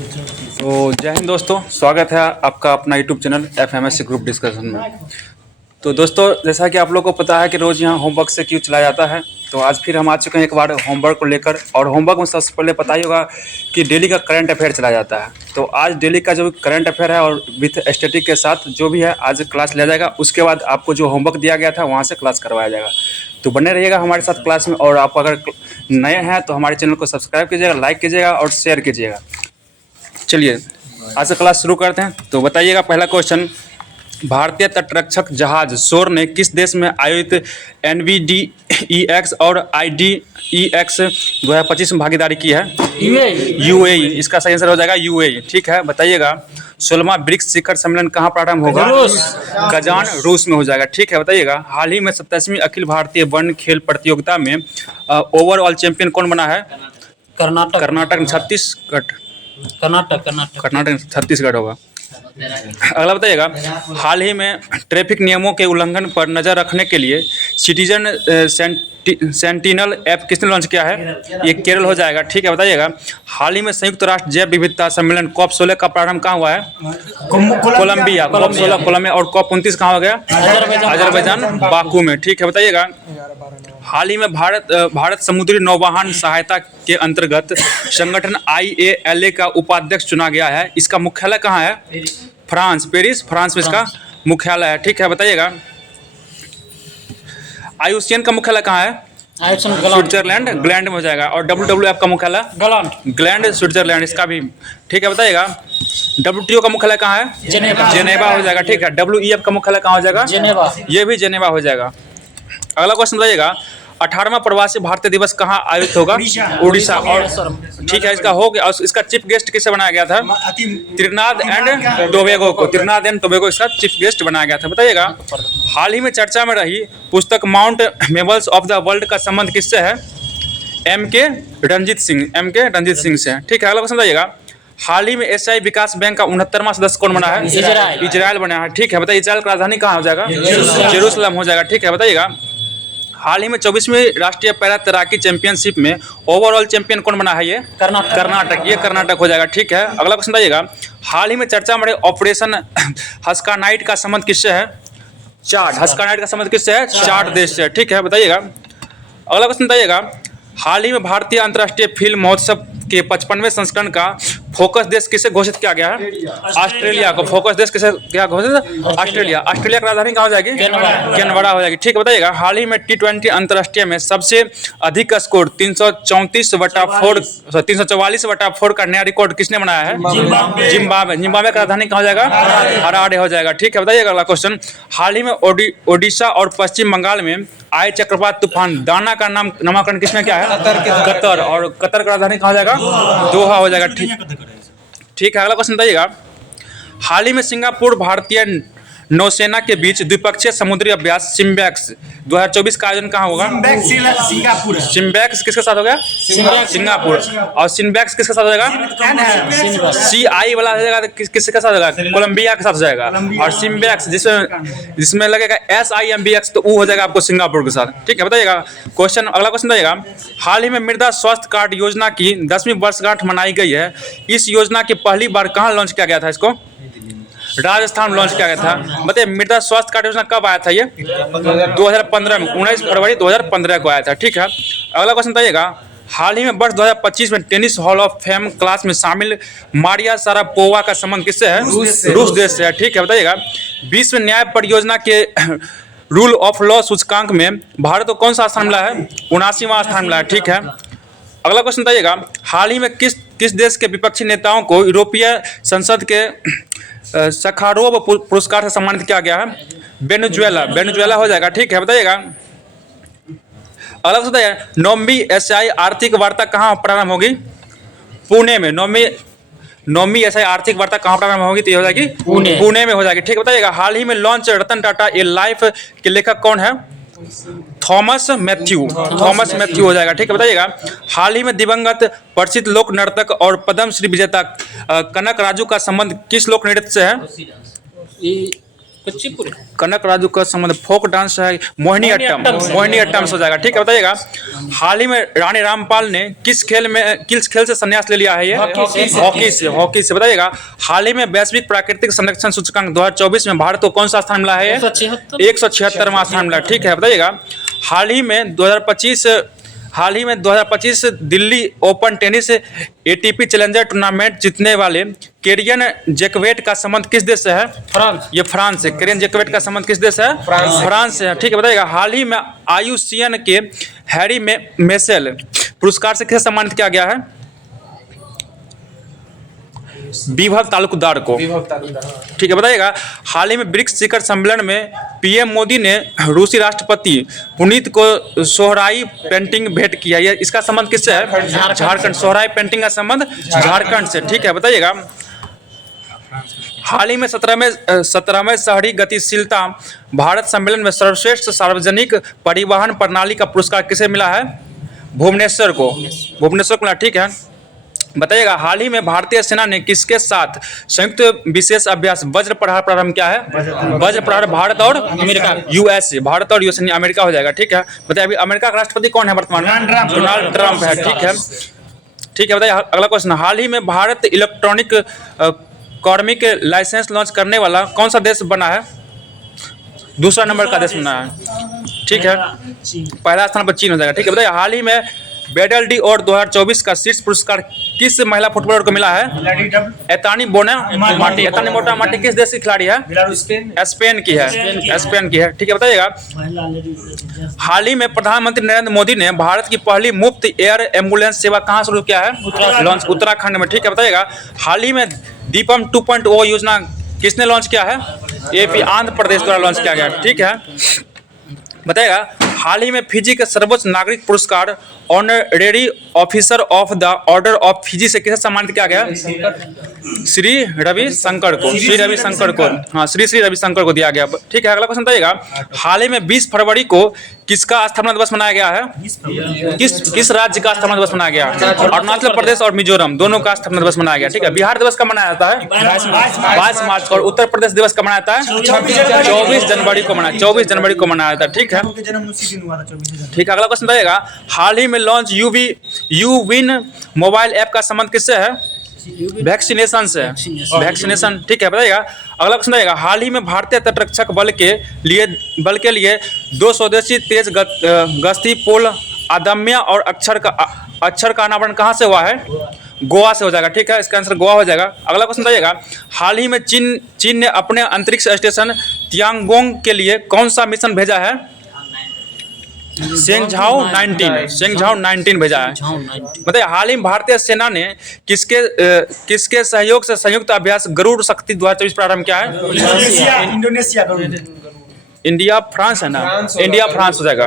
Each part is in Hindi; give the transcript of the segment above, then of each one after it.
तो जय हिंद दोस्तों, स्वागत है आपका अपना YouTube channel FMSC group discussion में। तो दोस्तों, जैसा कि आप लोग को पता है कि रोज़ यहाँ होमवर्क से क्यों चलाया जाता है, तो आज फिर हम आ चुके हैं एक बार होमवर्क को लेकर। और होमवर्क में सबसे पहले पता ही होगा कि डेली का करंट अफेयर चलाया जाता है। तो आज डेली का जो करंट अफेयर है और विथ स्टैटिक के साथ जो भी है आज क्लास लिया जाएगा। उसके बाद आपको जो होमवर्क दिया गया था वहाँ से क्लास करवाया जाएगा। तो बने रहिएगा हमारे साथ क्लास में। और आप अगर नए हैं तो हमारे चैनल को सब्सक्राइब कीजिएगा, लाइक कीजिएगा और शेयर कीजिएगा। चलिए आज से क्लास शुरू करते हैं। तो बताइएगा पहला क्वेश्चन, भारतीय तटरक्षक जहाज शोर ने किस देश में आयोजित NVDEX और IDEX 2025 में भागीदारी की है? UAE। इसका सही आंसर हो जाएगा UAE। ठीक है, बताइएगा 16वां ब्रिक्स शिखर सम्मेलन कहाँ प्रारंभ होगा? कजान, रूस में हो जाएगा। ठीक है, बताइएगा हाल ही में 27वीं अखिल भारतीय वन खेल प्रतियोगिता में ओवरऑल चैंपियन कौन बना है? कर्नाटक में छत्तीसगढ़ होगा। अगला बताइएगा, हाल ही में ट्रैफिक नियमों के उल्लंघन पर नजर रखने के लिए सिटीजन सेंटिनल ऐप किसने लॉन्च किया है? ये केरल हो जाएगा। ठीक है, बताइएगा हाल ही में संयुक्त राष्ट्र जैव विविधता सम्मेलन COP16 का प्रारंभ कहाँ हुआ है? कोलंबिया। COP16 Colombia. और COP29 कहाँ हो गया? अजरबैजान, बाकू में। ठीक है, बताइएगा हाल ही में भारत समुद्री नौवाहन सहायता के अंतर्गत संगठन IALA का उपाध्यक्ष चुना गया है। इसका मुख्यालय कहाँ है? फ्रांस, पेरिस, फ्रांस में इसका मुख्यालय है। ठीक है, बताइएगा IUCN का मुख्यालय कहाँ है? स्विट्जरलैंड, ग्लैंड में हो जाएगा। और WWF का मुख्यालय ग्लैंड, स्विट्जरलैंड, इसका भी। ठीक है, बताइएगा WTO का मुख्यालय कहाँ है? जेनेवा हो जाएगा। ठीक है, WEF का मुख्यालय कहाँ हो जाएगा? ये भी जेनेवा हो जाएगा। अगला क्वेश्चन बताइएगा, 18वां प्रवासी भारतीय दिवस कहाँ आयोजित होगा? उड़ीसा। और ठीक है, इसका हो गया। और इसका चीफ गेस्ट किसे बनाया गया था? त्रिनाद एंड टोबैगो को। त्रिनाद एंड टोबैगो इसका चीफ गेस्ट बनाया गया था। बताइएगा हाल ही में चर्चा में रही पुस्तक माउंट मेबल्स ऑफ द वर्ल्ड का संबंध किससे है? MK रणजीत सिंह से। ठीक है, अगला क्वेश्चन बताइएगा, हाल ही में एशियाई विकास बैंक का 69वां सदस्य कौन बना है? इजराइल बना है। ठीक है, बताइए इजराइल की राजधानी कहाँ हो जाएगा? जेरूसलम हो जाएगा। ठीक है, बताइएगा हाल ही में 24वीं राष्ट्रीय पैरा तैराकी चैंपियनशिप में ओवरऑल चैंपियन कौन बना है? ये कर्नाटक। ये कर्नाटक हो जाएगा। ठीक है, अगला क्वेश्चन बताइएगा, हाल ही में चर्चा में ऑपरेशन हस्का नाइट का संबंध किससे है? हस्का नाइट का संबंध किससे है? चाड देश से। ठीक है, बताइएगा अगला क्वेश्चन बताइएगा, हाल ही में भारतीय अंतर्राष्ट्रीय फिल्म महोत्सव के 55वें संस्करण का फोकस देश किसे घोषित किया गया है? ऑस्ट्रेलिया को। फोकस देश किसे क्या घोषित? ऑस्ट्रेलिया। ऑस्ट्रेलिया की राजधानी कहाँ हो जाएगी? कैनबरा हो जाएगी। ठीक है, बताइएगा हाल ही में T20 अंतर्राष्ट्रीय में सबसे अधिक स्कोर 344/4 का नया रिकॉर्ड किसने बनाया है? जिम्बाब्वे की राजधानी कहाँ हो जाएगा? हरारे हो जाएगा। ठीक है, बताइएगा अगला क्वेश्चन, हाल ही में ओडिशा और पश्चिम बंगाल में आए चक्रवात तूफान दाना का नामकरण किसने किया है? कतर। और कतर की राजधानी कहाँ हो जाएगा? दोहा हो जाएगा। ठीक है, अगला क्वेश्चन बताइएगा, हाल ही में सिंगापुर भारतीय नौसेना के बीच द्विपक्षीय समुद्री अभ्यास सिम्बैक्स 2024 का आयोजन कहाँ होगा? सिम्बैक्स किसके साथ हो गया? सिंगापुर। और सिम्बैक्स किसके साथ हो जाएगा? CI वाला हो जाएगा किसके साथ होगा? कोलंबिया के साथ हो जाएगा। और सिम्बैक्स जिसमें लगेगा SIMBX तो वो हो जाएगा आपको सिंगापुर के साथ। ठीक है, बताइएगा क्वेश्चन। अगला क्वेश्चन बताइएगा, हाल ही में मृदा स्वास्थ्य कार्ड योजना की 10वीं वर्षगांठ मनाई गई है। इस योजना की पहली बार कहाँ लॉन्च किया गया था? इसको राजस्थान लॉन्च किया गया था। बताइए मृदा स्वास्थ्य कार्ड योजना कब आया था? ये 2015 में, 19 फरवरी 2015 को आया था। ठीक है, अगला क्वेश्चन बताइएगा, हाल ही में वर्ष 2025 में tennis hall of fame class में शामिल मारिया शारापोवा का संबंध किससे है? रूस देश से है। ठीक है, बताइएगा विश्व न्याय परियोजना के रूल ऑफ लॉ सूचकांक में भारत को कौन सा स्थान मिला है? 79वां स्थान मिला है। ठीक है, अगला क्वेश्चन बताइएगा, हाल ही में किस देश के विपक्षी नेताओं को यूरोपीय संसद के सखारोव पुरस्कार से सम्मानित किया गया है? वेनेजुएला हो जाएगा। ठीक है, बताइएगा अगला क्वेश्चन बताइए, 9वीं एशियाई आर्थिक वार्ता कहाँ प्रारंभ होगी? पुणे में। 9वीं एशियाई आर्थिक वार्ता कहाँ प्रारंभ होगी? तो ये हो जाएगी पुणे में हो जाएगी। ठीक है, बताइएगा हाल ही में लॉन्च रतन टाटा ए लाइफ के लेखक कौन है? थॉमस मैथ्यू हो जाएगा। ठीक है, बताइएगा हाल ही में दिवंगत प्रसिद्ध लोक नर्तक और पद्मश्री विजेता कनक राजू का संबंध किस लोक नृत्य से है? कुचिपुड़ी। कनक राजू का संबंध फोक डांस है, मोहिनी अट्टम हो जाएगा। ठीक है, बताइएगा हाल ही में रानी रामपाल ने किस खेल से संन्यास ले लिया है? ये हॉकी से। बताइएगा हाल ही में वैश्विक प्राकृतिक संरक्षण सूचकांक 2024 में भारत को कौन सा स्थान मिला है? 176वां स्थान मिला। ठीक है, बताइएगा हाल ही में 2025 Delhi open tennis ATP challenger tournament जीतने वाले केरियन जैकवेट का संबंध किस देश से है? फ्रांस। ये फ्रांस है। केरियन जैकवेट का संबंध किस देश से है? फ्रांस से है। ठीक है, बताइएगा हाल ही में आईयूसीएन के हैरी मेसेल पुरस्कार से किसे सम्मानित किया गया है? विभव तालुकदार को। ठीक है, बताइएगा हाल ही में ब्रिक्स शिखर सम्मेलन में पीएम मोदी ने रूसी राष्ट्रपति पुनीत को सोहराई पेंटिंग भेंट किया। ये इसका संबंध किससे है? झारखंड। सोहराई पेंटिंग का संबंध झारखंड से। ठीक है, बताइएगा हाल ही में 17वें शहरी गतिशीलता भारत सम्मेलन में सर्वश्रेष्ठ सार्वजनिक परिवहन प्रणाली का पुरस्कार किसे मिला है? भुवनेश्वर को मिला। ठीक है, बताइएगा हाल ही में भारतीय सेना ने किसके साथ संयुक्त विशेष अभ्यास वज्र प्रहार प्रारंभ किया है? वज्र प्रहार भारत और अमेरिका, यूएसए। भारत और यूएसए अमेरिका हो जाएगा। ठीक है, बताइए अभी अमेरिका का राष्ट्रपति कौन है वर्तमान में? डोनाल्ड ट्रंप है। ठीक है, बताइए अगला क्वेश्चन हाल ही में भारत इलेक्ट्रॉनिक कार्मिक लाइसेंस लॉन्च करने वाला कौन सा देश बना है? दूसरा नंबर का देश बना है। ठीक है, पहला स्थान पर चीन हो जाएगा। ठीक है, बताइए हाल ही में बेडल डी और 2024 का शीर्ष पुरस्कार किस महिला फुटबॉलर को मिला है? एतानी बोनामाटी। एतानी बोनामाटी किस देश की खिलाड़ी है? स्पेन की है। ठीक है, बताइएगा हाल ही में प्रधानमंत्री नरेंद्र मोदी ने भारत की पहली मुफ्त एयर एम्बुलेंस सेवा कहाँ शुरू किया है? लॉन्च उत्तराखंड में। ठीक है, बताइएगा हाल ही में दीपम 2.0 योजना किसने लॉन्च किया है? एपी आंध्र प्रदेश द्वारा लॉन्च किया गया। ठीक है, बताइएगा हाल ही में फिजी के सर्वोच्च नागरिक पुरस्कार honorary officer of the order of Fiji से किसे सम्मानित किया गया? श्री रविशंकर को दिया गया। ठीक है, अगला क्वेश्चन बताइएगा हाल ही में 20 फरवरी को किसका स्थापना दिवस मनाया गया है? किस राज्य का स्थापना दिवस मनाया गया? अरुणाचल प्रदेश और मिजोरम दोनों का स्थापना दिवस मनाया गया। ठीक है, बिहार दिवस कब मनाया जाता है? 22 मार्च को। और उत्तर प्रदेश दिवस कब मनाया जाता है? 24 जनवरी को मनाया जाता है। ठीक है, अगला क्वेश्चन बताइएगा हाल ही में launch you win mobile app का संबंध किससे है? वैक्सीनेशन से। ठीक है, बताइएगा अगला क्वेश्चन आएगा हाल ही में भारतीय तटरक्षक बल के लिए 2 स्वदेशी तेज गश्ती पोल अदम्य और अक्षर का अनावरण कहाँ से हुआ है? गोवा से हो जाएगा। ठीक है, इसका आंसर गोवा हो जाएगा। अगला क्वेश्चन बताइएगा हाल ही में चीन ने अपने अंतरिक्ष स्टेशन तियांगोंग के लिए कौन सा मिशन भेजा है? शेंगझाओ 19 भेजा है। बताइए हाल ही में भारतीय सेना ने किसके सहयोग से संयुक्त अभ्यास गरुड़ शक्ति 2024 प्रारंभ किया है? इंडोनेशिया। इंडिया फ्रांस है ना? इंडिया फ्रांस हो जाएगा।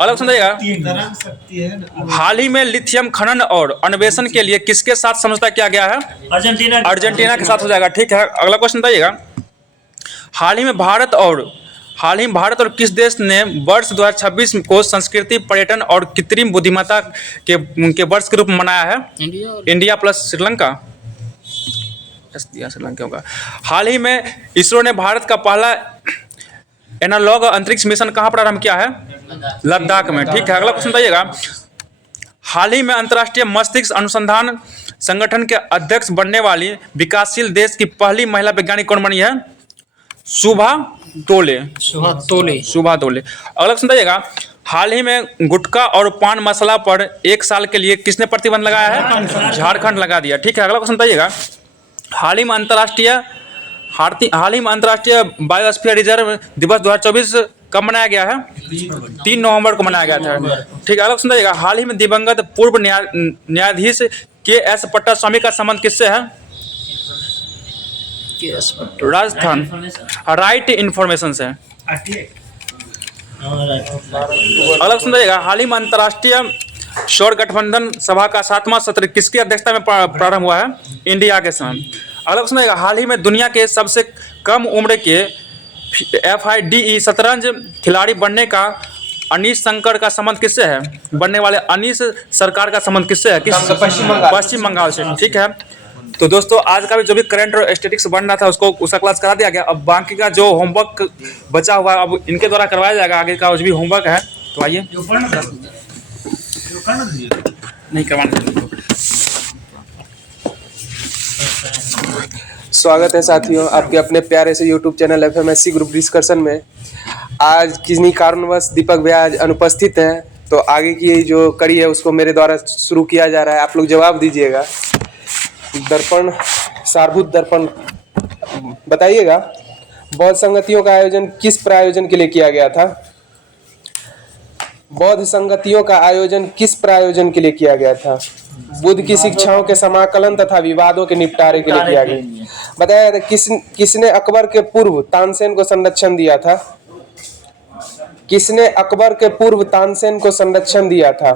अलग समझिएगा हाल ही में लिथियम खनन और अन्वेषण के लिए किसके साथ समझौता किया गया है? अर्जेंटीना के साथ हो जाएगा। ठीक है, अगला क्वेश्चन बताइएगा हाल ही में भारत और किस देश ने वर्ष 2026 को संस्कृति पर्यटन और कृत्रिम बुद्धिमत्ता के वर्ष के रूप में मनाया है? India plus Sri Lanka. श्रीलंका होगा। हाल ही में इसरो ने भारत का पहला एनालॉग अंतरिक्ष मिशन कहाँ प्रारंभ किया है? लद्दाख में। ठीक है, अगला क्वेश्चन बताइएगा हाल ही में अंतर्राष्ट्रीय मस्तिष्क अनुसंधान संगठन के अध्यक्ष बनने वाली विकासशील देश की पहली महिला वैज्ञानिक कौन बनी है? शुभा तोले। अगला क्वेश्चन बताइएगा हाल ही में गुटखा और पान मसाला पर 1 साल के लिए किसने प्रतिबंध लगाया है? झारखंड लगा दिया। ठीक है, अगला क्वेश्चन बताइएगा हाल ही में अंतर्राष्ट्रीय बायोस्फीयर रिजर्व दिवस 2024 कब मनाया गया है? 3 नवंबर को मनाया गया था। ठीक है, अगला क्वेश्चन बताइएगा हाल ही में दिवंगत पूर्व न्यायाधीश के.एस. पट्टास्वामी का संबंध किससे है? राजस्थान राइट इन्फॉर्मेशन से। अगला क्वेश्चन बताइएगा हाल ही में अंतर्राष्ट्रीय सौर गठबंधन सभा का 7वां सत्र किसकी अध्यक्षता में प्रारंभ हुआ है? इंडिया के साथ। अगला क्वेश्चन बताइएगा हाल ही में दुनिया के सबसे कम उम्र के FIDE शतरंज खिलाड़ी बनने का अनीश शंकर का संबंध किससे है? बनने वाले अनीश सरकार का संबंध किससे है? पश्चिम बंगाल से। ठीक है, तो दोस्तों आज का भी जो भी करंट और स्टैटिक्स बन रहा था उसको उसका क्लास करा दिया गया। अब बाकी का जो होमवर्क बचा हुआ है अब इनके द्वारा करवाया जाएगा। आगे का जो भी होमवर्क है तो आइए नहीं करवाना। स्वागत है साथियों आपके अपने प्यारे से YouTube channel FMSC group discussion में। आज किन्हीं कारणवश दीपक भैया आज अनुपस्थित हैं, तो आगे की जो कड़ी है उसको मेरे द्वारा शुरू किया जा रहा है। आप लोग जवाब दीजिएगा। दर्पण, सारभूत दर्पण बताइएगा। बौद्ध संगतियों का आयोजन किस प्रायोजन के लिए किया गया था? बौद्ध संगतियों का आयोजन किस प्रायोजन के लिए किया गया था? बुद्ध की शिक्षाओं के समाकलन तथा विवादों के निपटारे के लिए किया गया। बताया था किसने अकबर के पूर्व तानसेन को संरक्षण दिया था? किसने अकबर के पूर्व तानसेन को संरक्षण दिया था?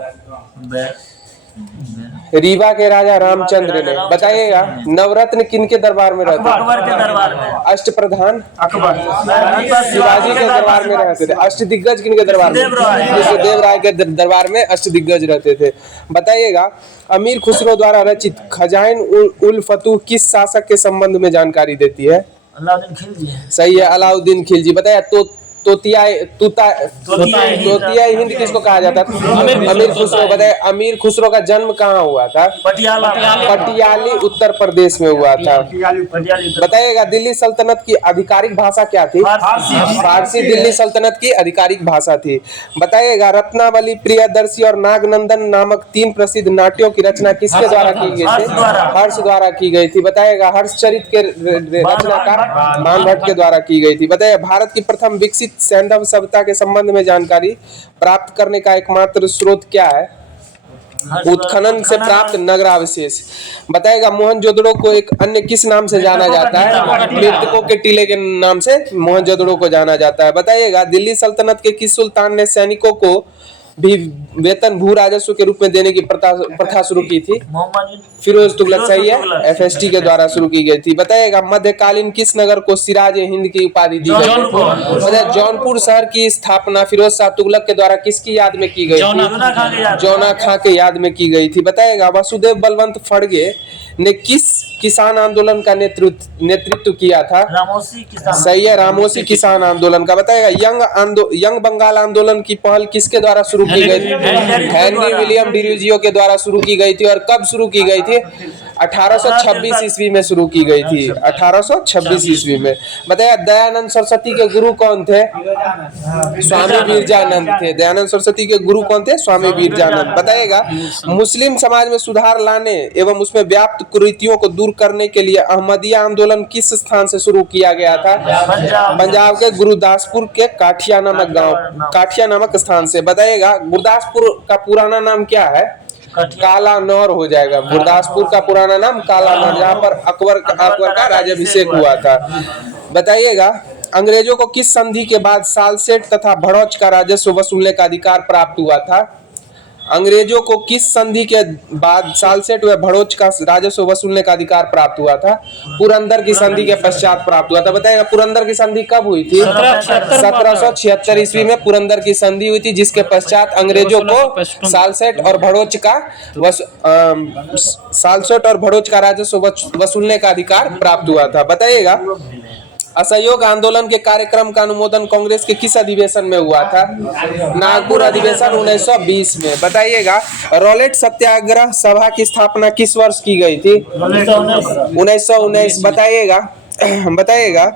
रीवा के राजा रामचंद्र ने। बताइएगा नवरत्न किनके दरबार में रहते थे? अकबर के दरबार में। अष्टप्रधान अकबर शिवाजी के दरबार में रहते थे। अष्टदिग्गज किनके दरबार में? देवराय के दरबार में अष्टदिग्गज रहते थे। बताइएगा अमीर खुसरो द्वारा रचित खजाइन उल फतूह किस शासक के संबंध में जानकारी देती है? अलाउद्दीन खिलजी। सही है, अलाउद्दीन खिलजी। बताया तोतिया हिंद किसको कहा जाता है? अमीर खुसरो। बताया अमीर खुसरो का जन्म कहाँ हुआ था? पटियाली उत्तर प्रदेश में हुआ था। बताइएगा दिल्ली सल्तनत की आधिकारिक भाषा क्या थी? फारसी दिल्ली सल्तनत की आधिकारिक भाषा थी। बताइएगा रत्नावली, प्रियदर्शी और नागनंदन नामक 3 प्रसिद्ध नाट्यों की रचना किसके द्वारा की गई थी? हर्ष द्वारा की गई थी। बताइएगा हर्षचरित के रचनाकार मानभट्ट के द्वारा की गई थी। बताइए भारत की प्रथम विकसित सैंधव सभ्यता के संबंध में जानकारी प्राप्त करने का एकमात्र स्रोत क्या है? उत्खनन से प्राप्त नगरावशेष। बताएगा मोहनजोदड़ो को एक अन्य किस नाम से जाना जाता है? मृतकों के टीले के नाम से मोहनजोदड़ो को जाना जाता है। बताइएगा दिल्ली सल्तनत के किस सुल्तान ने सैनिकों को भी वेतन भू राजस्व के रूप में देने की प्रथा शुरू की थी? फिरोज तुगलक। सही है, FST के द्वारा शुरू की गई थी। बताइएगा मध्यकालीन किस नगर को सिराज हिंद की उपाधि दी गई? जौनपुर शहर की स्थापना फिरोज शाह तुगलक के द्वारा किसकी याद में की गई थी? जौना खां के याद में की गई थी। बताइएगा वसुदेव बलवंत फड़गे ने किस किसान आंदोलन का नेतृत्व किया था? रामोसी किसान। सही है, रामोसी किसान आंदोलन का। बताएगा यंग बंगाल आंदोलन की पहल किसके द्वारा शुरू की गई थी? हेनरी विलियम डिरूजियो के द्वारा शुरू की गई थी। और कब शुरू की गई थी? 1826 ईस्वी में शुरू की गई थी। 1826 ईस्वी में। बताया दयानंद सरस्वती के गुरु कौन थे? स्वामी बिरजानंद थे। दयानंद सरस्वती के गुरु कौन थे? स्वामी बिरजानंद। बताइएगा मुस्लिम समाज में सुधार लाने एवं उसमें व्याप्त कुरीतियों को दूर करने के लिए अहमदिया आंदोलन किस स्थान से शुरू किया गया था? पंजाब के गुरदासपुर के काठिया नामक गांव, काठिया नामक स्थान से। बताइएगा गुरदासपुर का पुराना नाम क्या है? कालानौर हो जाएगा। गुरदासपुर का पुराना नाम कालानौर, जहाँ पर अकबर का राज्याभिषेक हुआ था। बताइएगा अंग्रेजों को किस संधि के बाद सालसेट तथा भड़ौच का राजस्व वसूलने का अधिकार प्राप्त हुआ था? अंग्रेजों को किस संधि के बाद सालसेट व भड़ौच का राजस्व वसूलने का अधिकार प्राप्त हुआ था? पुरंदर की संधि के पश्चात प्राप्त हुआ था। बताइएगा पुरंदर की संधि कब हुई थी? 1776 ईस्वी में पुरंदर की संधि हुई थी, जिसके पश्चात अंग्रेजों को सालसेट और भड़ौच का राजस्व वसूलने का अधिकार प्राप्त हुआ था। बताइएगा असहयोग आंदोलन के कार्यक्रम का अनुमोदन कांग्रेस के किस अधिवेशन में हुआ था? नागपुर अधिवेशन 1920 में। बताइएगा रॉलेट सत्याग्रह सभा की स्थापना किस वर्ष की गई थी? 1919। बताइएगा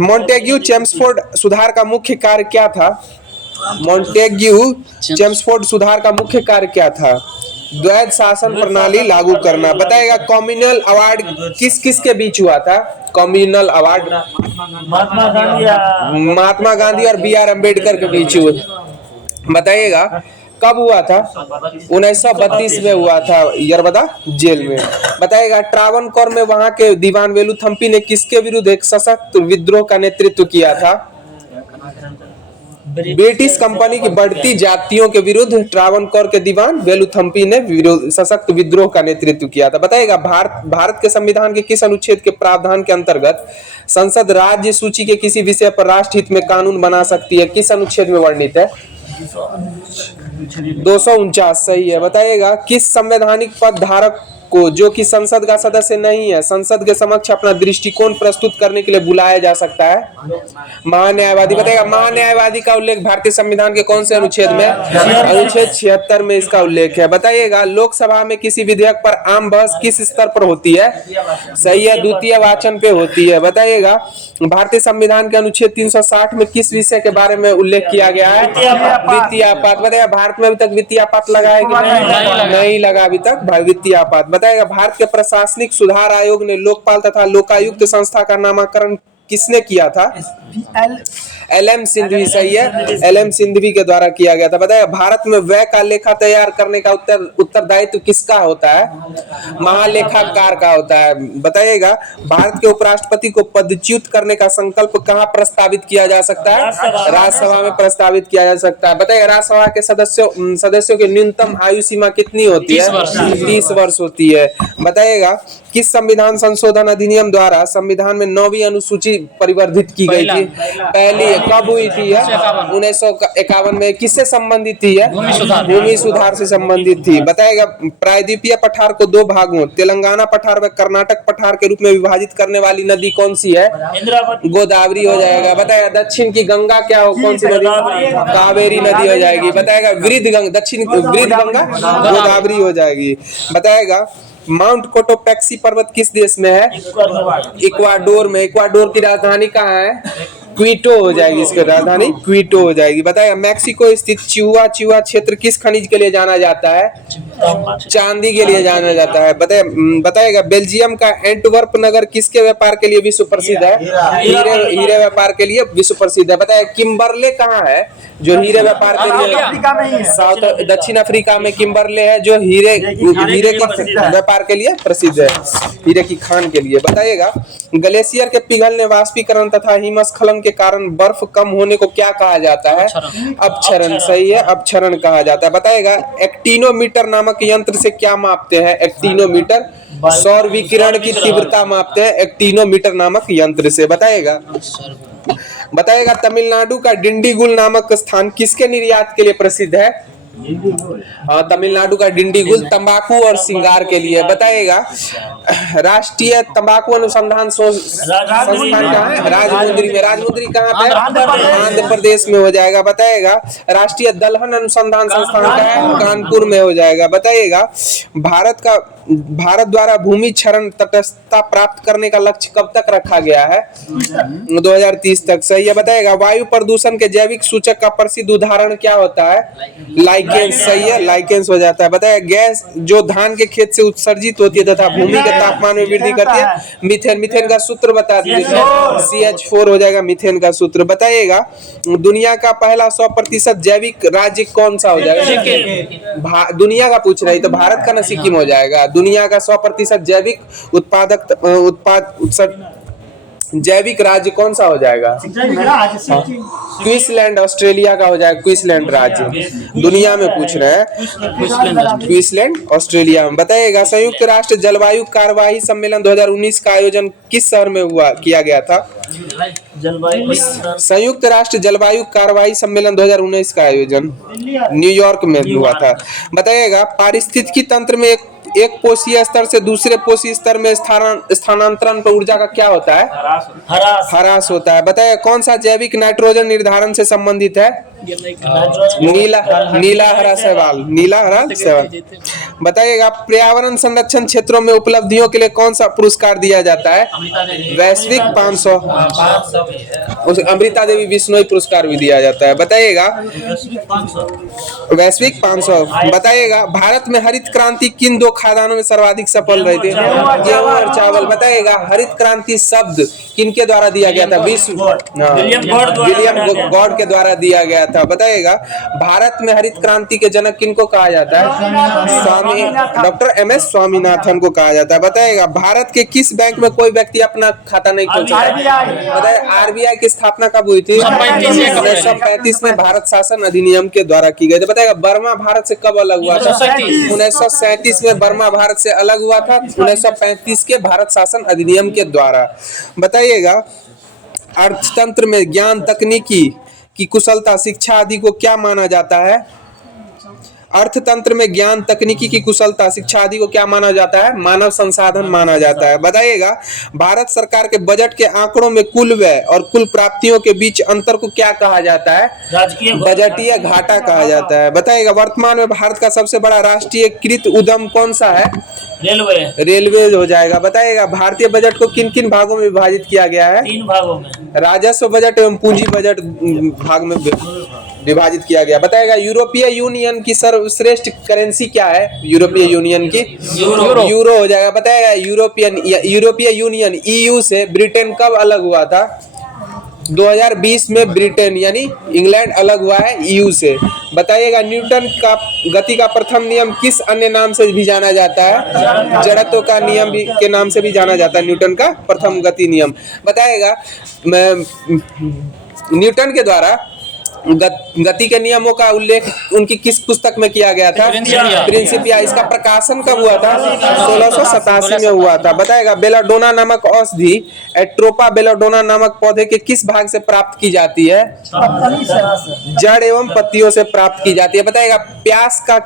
मॉन्टेग्यू चेम्सफोर्ड सुधार का मुख्य कार्य क्या था? मॉन्टेग्यू चेम्सफोर्ड सुधार का मुख्य कार्य क्या था? द्वैध शासन प्रणाली लागू करना। बताइएगा कम्युनल अवार्ड किस किस के बीच हुआ था? कम्युनल अवार्ड महात्मा गांधी और BR अम्बेडकर के बीच हुआ। बताइएगा कब हुआ था? 1932 में हुआ था, यरबदा जेल में। बताइएगा ट्रावनकोर में वहां के दीवान वेलुथम्पी ने किसके विरुद्ध एक सशक्त विद्रोह का नेतृत्व किया था? ब्रिटिश कंपनी की बढ़ती जातियों के विरुद्ध ट्रावनकोर के दीवान वेलुथम्पी ने सशक्त विद्रोह का नेतृत्व किया था। बताइएगा भारत के संविधान के किस अनुच्छेद के प्रावधान के अंतर्गत संसद राज्य सूची के किसी विषय पर राष्ट्र हित में कानून बना सकती है? किस अनुच्छेद में वर्णित है? 249। सही है। बताइएगा किस संवैधानिक पद धारक को, जो कि संसद का सदस्य नहीं है, संसद के समक्ष अपना दृष्टिकोण प्रस्तुत करने के लिए बुलाया जा सकता है? महान्यायवादी। बताएगा महान्यायवादी का उल्लेख भारतीय संविधान के कौन से अनुच्छेद में? अनुच्छेद 76 में इसका उल्लेख है। बताइएगा लोकसभा में किसी विधेयक पर आम बहस किस स्तर पर होती है? सही है, द्वितीय वाचन पे होती है। बताइएगा भारतीय संविधान के अनुच्छेद 360 में किस विषय के बारे में उल्लेख किया गया है? वित्तीय आपात। बताइएगा भारत में अभी तक वित्तीय आपात लगा है कि नहीं लगा अभी तक वित्तीय आपात। बताइएगा भारत के प्रशासनिक सुधार आयोग ने लोकपाल तथा लोकायुक्त संस्था का नामकरण किसने किया था? LM सिंघवी। सही है, LM सिंघवी के द्वारा किया गया था। बताइए भारत में व्यय का लेखा तैयार करने का उत्तरदायित्व किसका होता है? महालेखाकार का होता है। बताइएगा भारत के उपराष्ट्रपति को पदच्युत करने का संकल्प कहाँ प्रस्तावित किया जा सकता है? राज्यसभा में प्रस्तावित किया जा सकता है। बताइए राज्यसभा के सदस्यों की न्यूनतम आयु सीमा कितनी होती है? 30 वर्ष होती है। बताइएगा किस संविधान संशोधन अधिनियम द्वारा संविधान में 9वीं अनुसूची परिवर्धित की गई थी? पहली कब हुई थी? 1951 में। किससे संबंधित थी? भूमि सुधार से संबंधित थी। बताएगा प्रायद्वीपीय पठार को दो भागों तेलंगाना पठार व कर्नाटक पठार के रूप में विभाजित करने वाली नदी कौन सी है? गोदावरी हो जाएगा। बताएगा दक्षिण की गंगा क्या हो, कौन सी नदी? कावेरी नदी हो जाएगी। बताएगा वृद्ध गंगा, दक्षिण वृद्ध गंगा गोदावरी हो जाएगी। बताएगा माउंट कोटोपैक्सी पर्वत किस देश में है? इक्वाडोर में। इक्वाडोर की राजधानी कहाँ है? क्वीटो हो जाएगी, इसकी राजधानी क्वीटो हो जाएगी। बताइए मैक्सिको स्थित चिहुआ क्षेत्र किस खनिज के लिए जाना जाता है? चांदी के लिए जाना जाता है। बताइएगा बेल्जियम का एंटवर्प नगर किसके व्यापार के लिए विश्व प्रसिद्ध है? हीरे व्यापार के लिए विश्व प्रसिद्ध है। बताइए किम्बरले कहाँ है जो हीरे व्यापार के लिए? दक्षिण अफ्रीका में किम्बरले है जो हीरे के व्यापार के लिए प्रसिद्ध है, हीरे की खान के लिए। बताइएगा ग्लेशियर के पिघलने, वाष्पीकरण तथा हिमस्खलन के कारण बर्फ कम होने को क्या कहा जाता है? अपक्षरण। सही है, अपक्षरण कहा जाता है। बताइएगा एक्टिनोमीटर नामक यंत्र से क्या मापते हैं? एक्टिनोमीटर सौर विकिरण की तीव्रता मापते हैं एक्टिनोमीटर नामक यंत्र से। बताइएगा तमिलनाडु का डिंडीगुल नामक स्थान किसके निर्यात के लिए प्रसिद्ध है? तमिलनाडु का डिंडीगुल तंबाकू और श्रृंगार के लिए। बताइएगा राष्ट्रीय तंबाकू अनुसंधान संस्थान कहाँ है? राजमुंद्री में। राजमुंद्री कहाँ पे? आंध्र प्रदेश में हो जाएगा। बताइएगा राष्ट्रीय दलहन अनुसंधान संस्थान कहाँ है? कानपुर में हो जाएगा। बताइएगा भारत द्वारा भूमि क्षरण तटस्थता प्राप्त करने का लक्ष्य कब तक रखा गया है? 2030 तक। सही है। बताइएगा वायु प्रदूषण के जैविक सूचक का प्रसिद्ध उदाहरण क्या होता है? लाइकेंस। सही है, लाइकेंस हो जाता है। बताइए गैस जो धान के खेत से उत्सर्जित होती है तथा भूमि के तापमान में वृद्धि करती है? मीथेन। मीथेन का सूत्र बता दीजिए। CH4 हो जाएगा मीथेन का सूत्र। बताइएगा दुनिया का पहला 100% जैविक राज्य कौन सा हो जाएगा? दुनिया का पूछ रही तो भारत का न सिक्किम हो जाएगा। दुनिया का 100% जैविक राज्य कौन सा हो जाएगा? क्वींसलैंड ऑस्ट्रेलिया का हो जाएगा। क्वींसलैंड राज्य दुनिया में पूछ रहे हैं, क्वींसलैंड ऑस्ट्रेलिया में। बताइएगा संयुक्त राष्ट्र जलवायु कार्यवाही सम्मेलन 2019 का आयोजन किस शहर में किया गया था? संयुक्त राष्ट्र जलवायु कार्यवाही सम्मेलन 2019 का आयोजन न्यूयॉर्क में हुआ था। बताइएगा पारिस्थितिकी तंत्र में एक पोषीय स्तर से दूसरे पोषीय स्तर में स्थानांतरण पर ऊर्जा का क्या होता है? ह्रास होता है। बताइए कौन सा जैविक नाइट्रोजन निर्धारण से संबंधित है? नीला हरा शैवाल। बताइएगा पर्यावरण संरक्षण क्षेत्रों में उपलब्धियों के लिए कौन सा पुरस्कार दिया जाता है? वैश्विक 500। अमृता देवी बिश्नोई पुरस्कार भी दिया जाता है। बताइएगा वैश्विक 500। बताइएगा भारत में हरित क्रांति किन दो खाद्यान्नों में सर्वाधिक सफल रही थी? गेहूं और चावल। बताइएगा हरित क्रांति शब्द किनके द्वारा दिया गया था? विलियम गॉड के द्वारा दिया गया था। बताइएगा भारत में हरित क्रांति के जनक किनको कहा जाता है? डॉक्टर MS स्वामीनाथन को कहा जाता है। बताइएगा भारत के किस बैंक में कोई व्यक्ति अपना खाता नहीं खोल सकता? बताइए RBI की स्थापना कब हुई थी? 1935 में भारत शासन अधिनियम के द्वारा की गई थी। बताइएगा बर्मा भारत से कब अलग हुआ था? 1937 में बर्मा भारत से अलग हुआ था, 1935 के भारत शासन अधिनियम के द्वारा। बताइएगा अर्थतंत्र में ज्ञान, तकनीकी की कुशलता, शिक्षा आदि को क्या माना जाता है? अर्थतंत्र में ज्ञान, तकनीकी की कुशलता, शिक्षा आदि को क्या माना जाता है? मानव संसाधन माना जाता है। बताइएगा भारत सरकार के बजट के आंकड़ों में कुल व्यय और कुल प्राप्तियों के बीच अंतर को क्या कहा जाता है? राजकीय बजटीय घाटा कहा जाता है। बताइएगा वर्तमान में भारत का सबसे बड़ा राष्ट्रीयकृत उद्यम कौन सा है? रेलवे रेलवे हो जाएगा। बताइएगा भारतीय बजट को किन किन भागों में विभाजित किया गया है? 3 भागों में। राजस्व बजट एवं पूंजी बजट भाग में विभाजित किया गया। बताएगा यूरोपीय यूनियन की सर्वश्रेष्ठ करेंसी क्या है? यूरोपीय यूनियन की यूरो हो जाएगा। बताएगा यूरोपीय यूनियन EU से ब्रिटेन कब अलग हुआ था? 2020 में ब्रिटेन यानी इंग्लैंड अलग हुआ है EU से। बताइएगा न्यूटन का गति का प्रथम नियम किस अन्य नाम से भी जाना जाता है? जड़त्व का नियम भी के नाम से भी जाना जाता है न्यूटन का प्रथम गति नियम। बताइएगा न्यूटन के द्वारा गति के नियमों का उल्लेख उनकी किस पुस्तक में किया गया था? प्रिंसिपिया। इसका प्रकाशन कब हुआ था? 1687 में हुआ था। बताएगा बेलाडोना नामक औषधि एट्रोपा बेलाडोना नामक पौधे के किस भाग से प्राप्त की जाती है? जड़ एवं पत्तियों से प्राप्त की जाती है। बताएगा प्यास का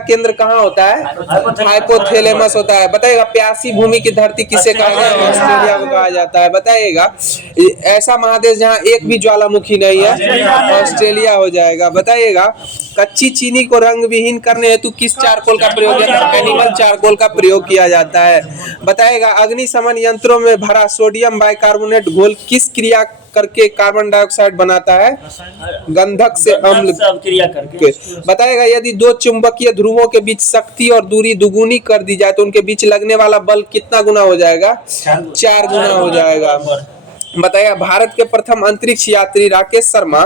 केंद्र कहाँ होता है? हाइपोथैलेमस होता है। बताएगा प्यासी भूमि की धरती किसे कहा जाता है? ऑस्ट्रेलिया को कहा जाता है। बताइएगा ऐसा महादेश जहाँ एक भी ज्वालामुखी नहीं है? ऑस्ट्रेलिया हो जाएगा। बताइएगा कच्ची चीनी को रंग विहीन करने हेतु किस चारकोल का प्रयोग किया जाता है? एनिमल चारकोल का प्रयोग किया जाता है। बताइएगा अग्निशमन यंत्रों में भरा सोडियम बाइकार्बोनेट घोल किस क्रिया करके कार्बन डाइऑक्साइड बनाता है? गंधक से अम्ल क्रिया करके। बताएगा यदि दो चुंबकीय ध्रुवों के बीच शक्ति और दूरी दुगुनी कर दी जाए तो उनके बीच लगने वाला बल कितना गुना हो जाएगा? 4 गुना हो जाएगा। बताया भारत के प्रथम अंतरिक्ष यात्री राकेश शर्मा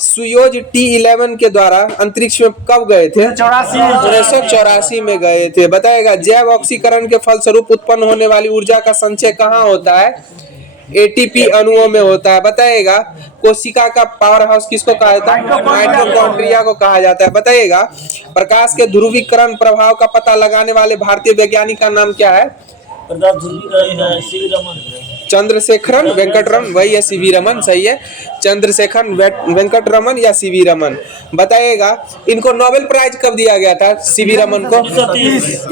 सुयोज T11 के द्वारा अंतरिक्ष में कब गए थे? 1984 में गए थे। बताएगा जैव ऑक्सीकरण के फलस्वरूप उत्पन्न होने वाली ऊर्जा का संचय कहाँ होता है? ATP अणुओं में होता है। बताइएगा कोशिका का पावर हाउस किसको कहा जाता है? माइटोकॉन्ड्रिया को कहा जाता है। बताइएगा प्रकाश के ध्रुवीकरण प्रभाव का पता लगाने वाले भारतीय वैज्ञानिक का नाम क्या है? चंद्रशेखरन वेंकटरमन, वही है CV रमन, सही है। चंद्रशेखरन वेंकटरमन या CV रमन। बताइएगा इनको नोबेल प्राइज कब दिया गया था? CV रमन को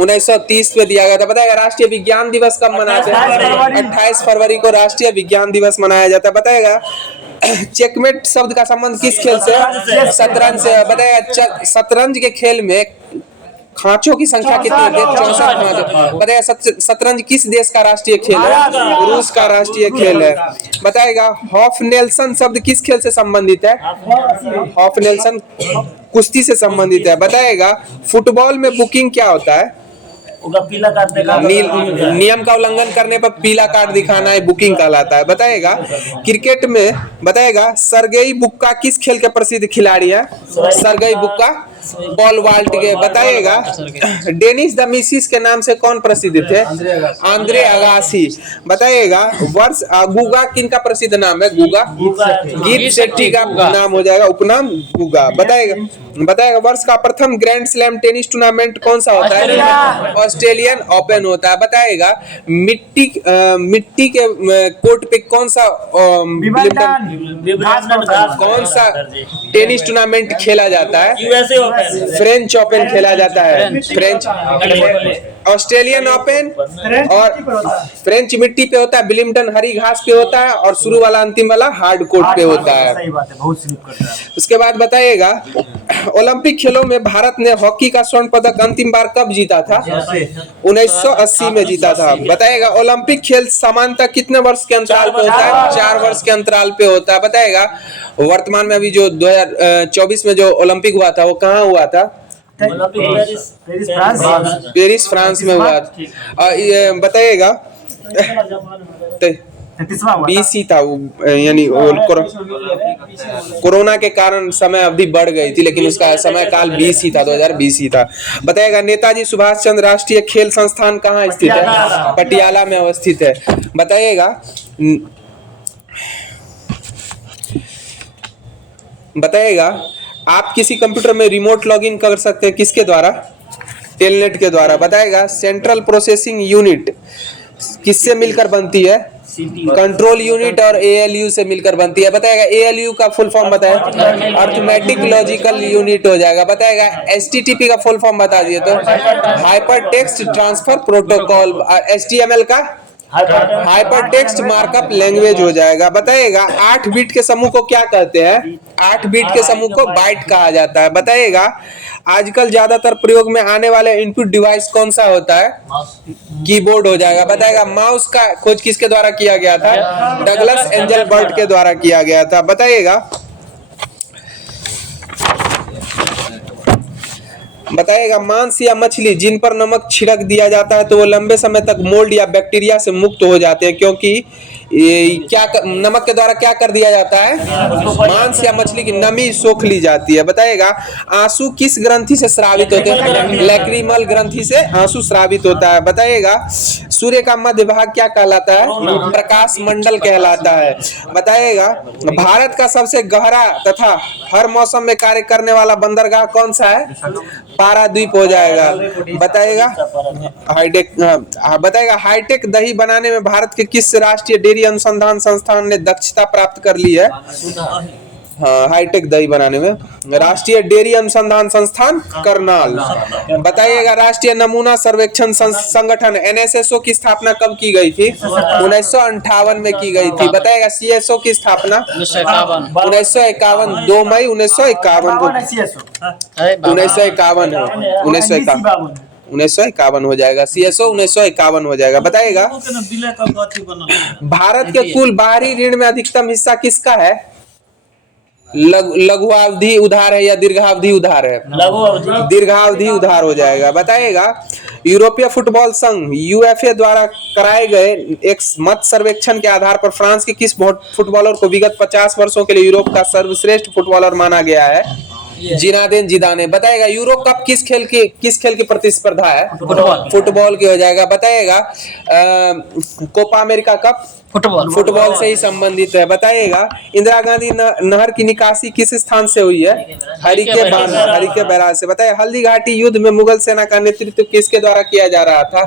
1930 में दिया गया था। बताइएगा राष्ट्रीय विज्ञान दिवस कब मनाते हैं? 28 फरवरी को राष्ट्रीय विज्ञान दिवस मनाया जाता है। बताइएगा चेकमेट शब्द का संबंध किस खेल से? शतरंज से। बताइएगा शतरंज के खेल में खांचों की संख्या कितनी होती है? 64 खांचे। बताइएगा शतरंज किस देश का राष्ट्रीय खेल है? रूस का राष्ट्रीय खेल है। बताइएगा हॉफ नेल्सन शब्द किस खेल से संबंधित है? हॉफ नेल्सन कुश्ती से संबंधित है। बताइएगा फुटबॉल में बुकिंग क्या होता है? पीला कार्ड नियम का उल्लंघन करने पर पीला कार्ड दिखाना है बुकिंग कहलाता है। बताइएगा क्रिकेट में बताइएगा सरगेई बुक्का किस खेल के प्रसिद्ध खिलाड़ी है? सरगेई बुक्का पॉल वाल्ट के। बताइएगा डेनिस द मिसिस के नाम से कौन प्रसिद्ध थे? Andre Agassi. बताइएगा वर्ष गुगा किन का प्रसिद्ध नाम है? गुगा गीत शेट्टी का नाम हो जाएगा उपनाम गुगा। बताइएगा वर्ष का प्रथम ग्रैंड स्लैम टेनिस टूर्नामेंट कौन सा होता है? ऑस्ट्रेलियन ओपन होता है। बताइएगा मिट्टी के कोर्ट पे कौन सा टेनिस टूर्नामेंट खेला जाता है? फ्रेंच ओपन खेला जाता है। फ्रेंच ऑस्ट्रेलियन ओपन और फ्रेंच मिट्टी पे होता है, विलिंगटन हरी घास पे होता है और शुरू वाला अंतिम वाला हार्ड कोर्ट पे होता है। उसके बाद बताइएगा ओलंपिक खेलों में भारत ने हॉकी का स्वर्ण पदक अंतिम बार कब जीता था? 1980 में जीता था। बताइएगा ओलंपिक खेल सामान्यतः कितने वर्ष के अंतराल पे होता है? 4 वर्ष के अंतराल पे होता है। बताइएगा वर्तमान में अभी जो 2024 में जो ओलंपिक हुआ था वो कहाँ हुआ था? पेरिस फ्रांस में हुआ था। बताइएगा 20 ही था वो, यानी कोरोना के कारण समय अवधि बढ़ गई थी लेकिन उसका समय काल 20 ही था, 2020 ही था। बताइएगा नेताजी सुभाष चंद्र राष्ट्रीय खेल संस्थान कहाँ स्थित है? पटियाला में अवस्थित है। बताइएगा आप किसी कंप्यूटर में रिमोट लॉगिन कर सकते हैं किसके द्वारा? टेलनेट के द्वारा। बताइएगा सेंट्रल प्रोसेसिंग यूनिट किससे मिलकर बनती है? कंट्रोल यूनिट और एएलयू से मिलकर बनती है। बताएगा एएलयू का फुल फॉर्म बताए, अर्थमेटिक लॉजिकल यूनिट हो जाएगा। बताएगा एचटीटीपी का फुल फॉर्म बता दिए तो hyper text transfer protocol. HTML का हाइपर टेक्स्ट मार्कअप लैंग्वेज हो जाएगा। बताइएगा 8 बिट के समूह को क्या कहते हैं? 8 बिट के समूह को बाइट कहा जाता है। बताइएगा आजकल ज्यादातर प्रयोग में आने वाले इनपुट डिवाइस कौन सा होता है? कीबोर्ड हो जाएगा। बताइएगा माउस का खोज किसके द्वारा किया गया था? डगलस एंजलबर्ट के द्वारा किया गया था। बताइएगा मांस या मछली जिन पर नमक छिड़क दिया जाता है तो वो लंबे समय तक मोल्ड या बैक्टीरिया से मुक्त हो जाते हैं, क्योंकि नमक के द्वारा क्या कर दिया जाता है? मांस या मछली की नमी सोख ली जाती है। बताइएगा आंसू किस ग्रंथि से स्रावित होते हैं? लैक्रिमल ग्रंथि से आंसू स्रावित होता है। बताइएगा सूर्य का मध्य भाग क्या कहलाता है? प्रकाश मंडल कहलाता है। बताइएगा भारत का सबसे गहरा तथा हर मौसम में कार्य करने वाला बंदरगाह कौन सा है? पारादीप हो जाएगा। बताइएगा हाईटेक दही बनाने में भारत के किस राष्ट्रीय डेयरी अनुसंधान संस्थान ने दक्षता प्राप्त कर ली है? हाँ, हाईटेक दही बनाने में राष्ट्रीय डेयरी अनुसंधान संस्थान करनाल। बताइएगा राष्ट्रीय नमूना सर्वेक्षण संगठन एनएसएसओ की स्थापना कब की गई थी? 1958 में की गई थी। बताइएगा सीएसओ की स्थापना 1951 2 मई 1951 को 1951 हो जाएगा। सीएसओ 1951 हो जाएगा। बताइएगा भारत के कुल बाहरी ऋण में अधिकतम हिस्सा किसका है? लघुअवधि उधार है या दीर्घावधि उधार है? दीर्घावधि उधार हो जाएगा। बताइएगा यूरोपीय फुटबॉल संघ यूएफए द्वारा कराए गए एक मत सर्वेक्षण के आधार पर फ्रांस के किस फुटबॉलर को विगत 50 वर्षों के लिए यूरोप का सर्वश्रेष्ठ फुटबॉलर माना गया है? जिनादिन जिदान। बताइएगा यूरो कप किस खेल की प्रतिस्पर्धा है? फुटबॉल की हो जाएगा। बताइएगा कोपा अमेरिका कप फुटबॉल से ही संबंधित है। बताइएगा इंदिरा गांधी नहर की निकासी किस स्थान से हुई है? हरिके बैराज से। बताइए हल्दी घाटी युद्ध में मुगल सेना का नेतृत्व किसके द्वारा किया जा रहा था?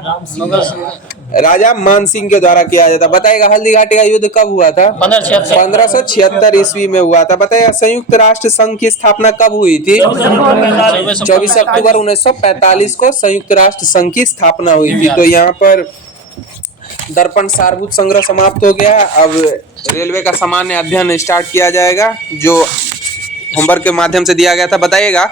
राजा मान सिंह के द्वारा किया जाता। बताइएगा हल्दी घाटी का युद्ध कब हुआ था? 1576 ईस्वी में हुआ था। बताइएगा संयुक्त राष्ट्र संघ की स्थापना कब हुई थी? 24 अक्टूबर 1945 को संयुक्त राष्ट्र संघ की स्थापना हुई थी। तो यहाँ पर दर्पण सारभूत संग्रह समाप्त हो गया। अब रेलवे का सामान्य अध्ययन स्टार्ट किया जाएगा जो होमवर्क के माध्यम से दिया गया था। बताइएगा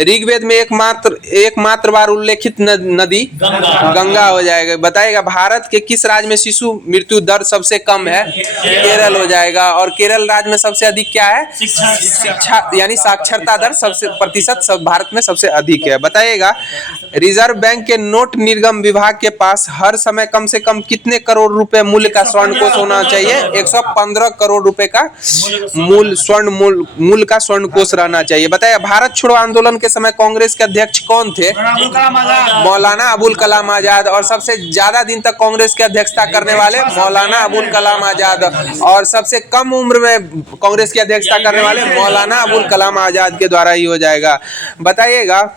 ऋग्वेद में एकमात्र बार उल्लेखित नदी गंगा हो जाएगा। बताइएगा भारत के किस राज्य में शिशु मृत्यु दर सबसे कम है? केरल हो जाएगा। और केरल राज्य में सबसे अधिक क्या है? शिक्षा यानी साक्षरता दर सबसे प्रतिशत सब भारत में सबसे अधिक है। बताइएगा रिजर्व बैंक के नोट निर्गम विभाग के पास हर समय कम से कम कितने करोड़ रुपए मूल्य का स्वर्ण कोष होना चाहिए? 115 करोड़ रुपए का मूल्य का स्वर्ण कोष रहना चाहिए। बताइए भारत छोड़ो आंदोलन के समय कांग्रेस के अध्यक्ष कौन थे? मौलाना अबुल कलाम आजाद। और सबसे ज्यादा दिन तक कांग्रेस की अध्यक्षता करने वाले मौलाना अबुल कलाम आजाद। और सबसे कम उम्र में कांग्रेस की अध्यक्षता करने वाले मौलाना अबुल कलाम आजाद के द्वारा ही हो जाएगा। बताइएगा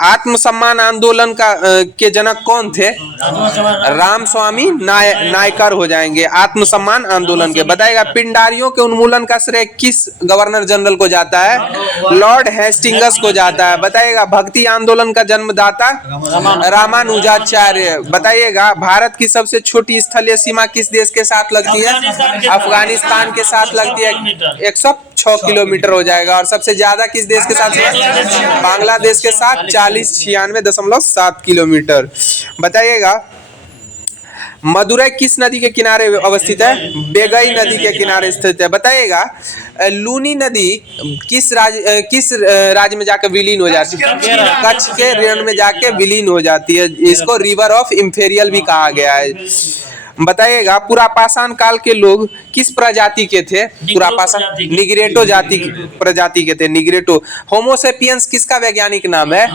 आत्मसम्मान आंदोलन के जनक कौन थे? रामस्वामी नायकर हो जाएंगे आत्मसम्मान आंदोलन के। बताइएगा पिंडारियों के उन्मूलन का श्रेय किस गवर्नर जनरल को जाता है? लॉर्ड हेस्टिंग्स को जाता है। बताइएगा भक्ति आंदोलन का जन्मदाता रामानुजाचार्य। बताइएगा भारत की सबसे छोटी स्थलीय सीमा किस देश के साथ लगती है? अफगानिस्तान के साथ लगती है। 106 किलोमीटर हो जाएगा। और सबसे ज्यादा किस देश के साथ? बांग्लादेश के साथ 96.7 किलोमीटर। बताइएगा मदुरै किस नदी के किनारे अवस्थित है? बेगई नदी के किनारे स्थित है। बताइएगा लूनी नदी किस राज्य में जाकर विलीन हो जाती है? कच्छ के ऋण में जाके विलीन हो जाती है। इसको रिवर ऑफ इंफेरियल भी कहा गया है। बताइएगा पुरापाषाण काल के लोग किस प्रजाति के थे? पुरापाषाण निग्रेटो प्रजाति के थे, निग्रेटो। होमोसेपियंस किसका वैज्ञानिक नाम है?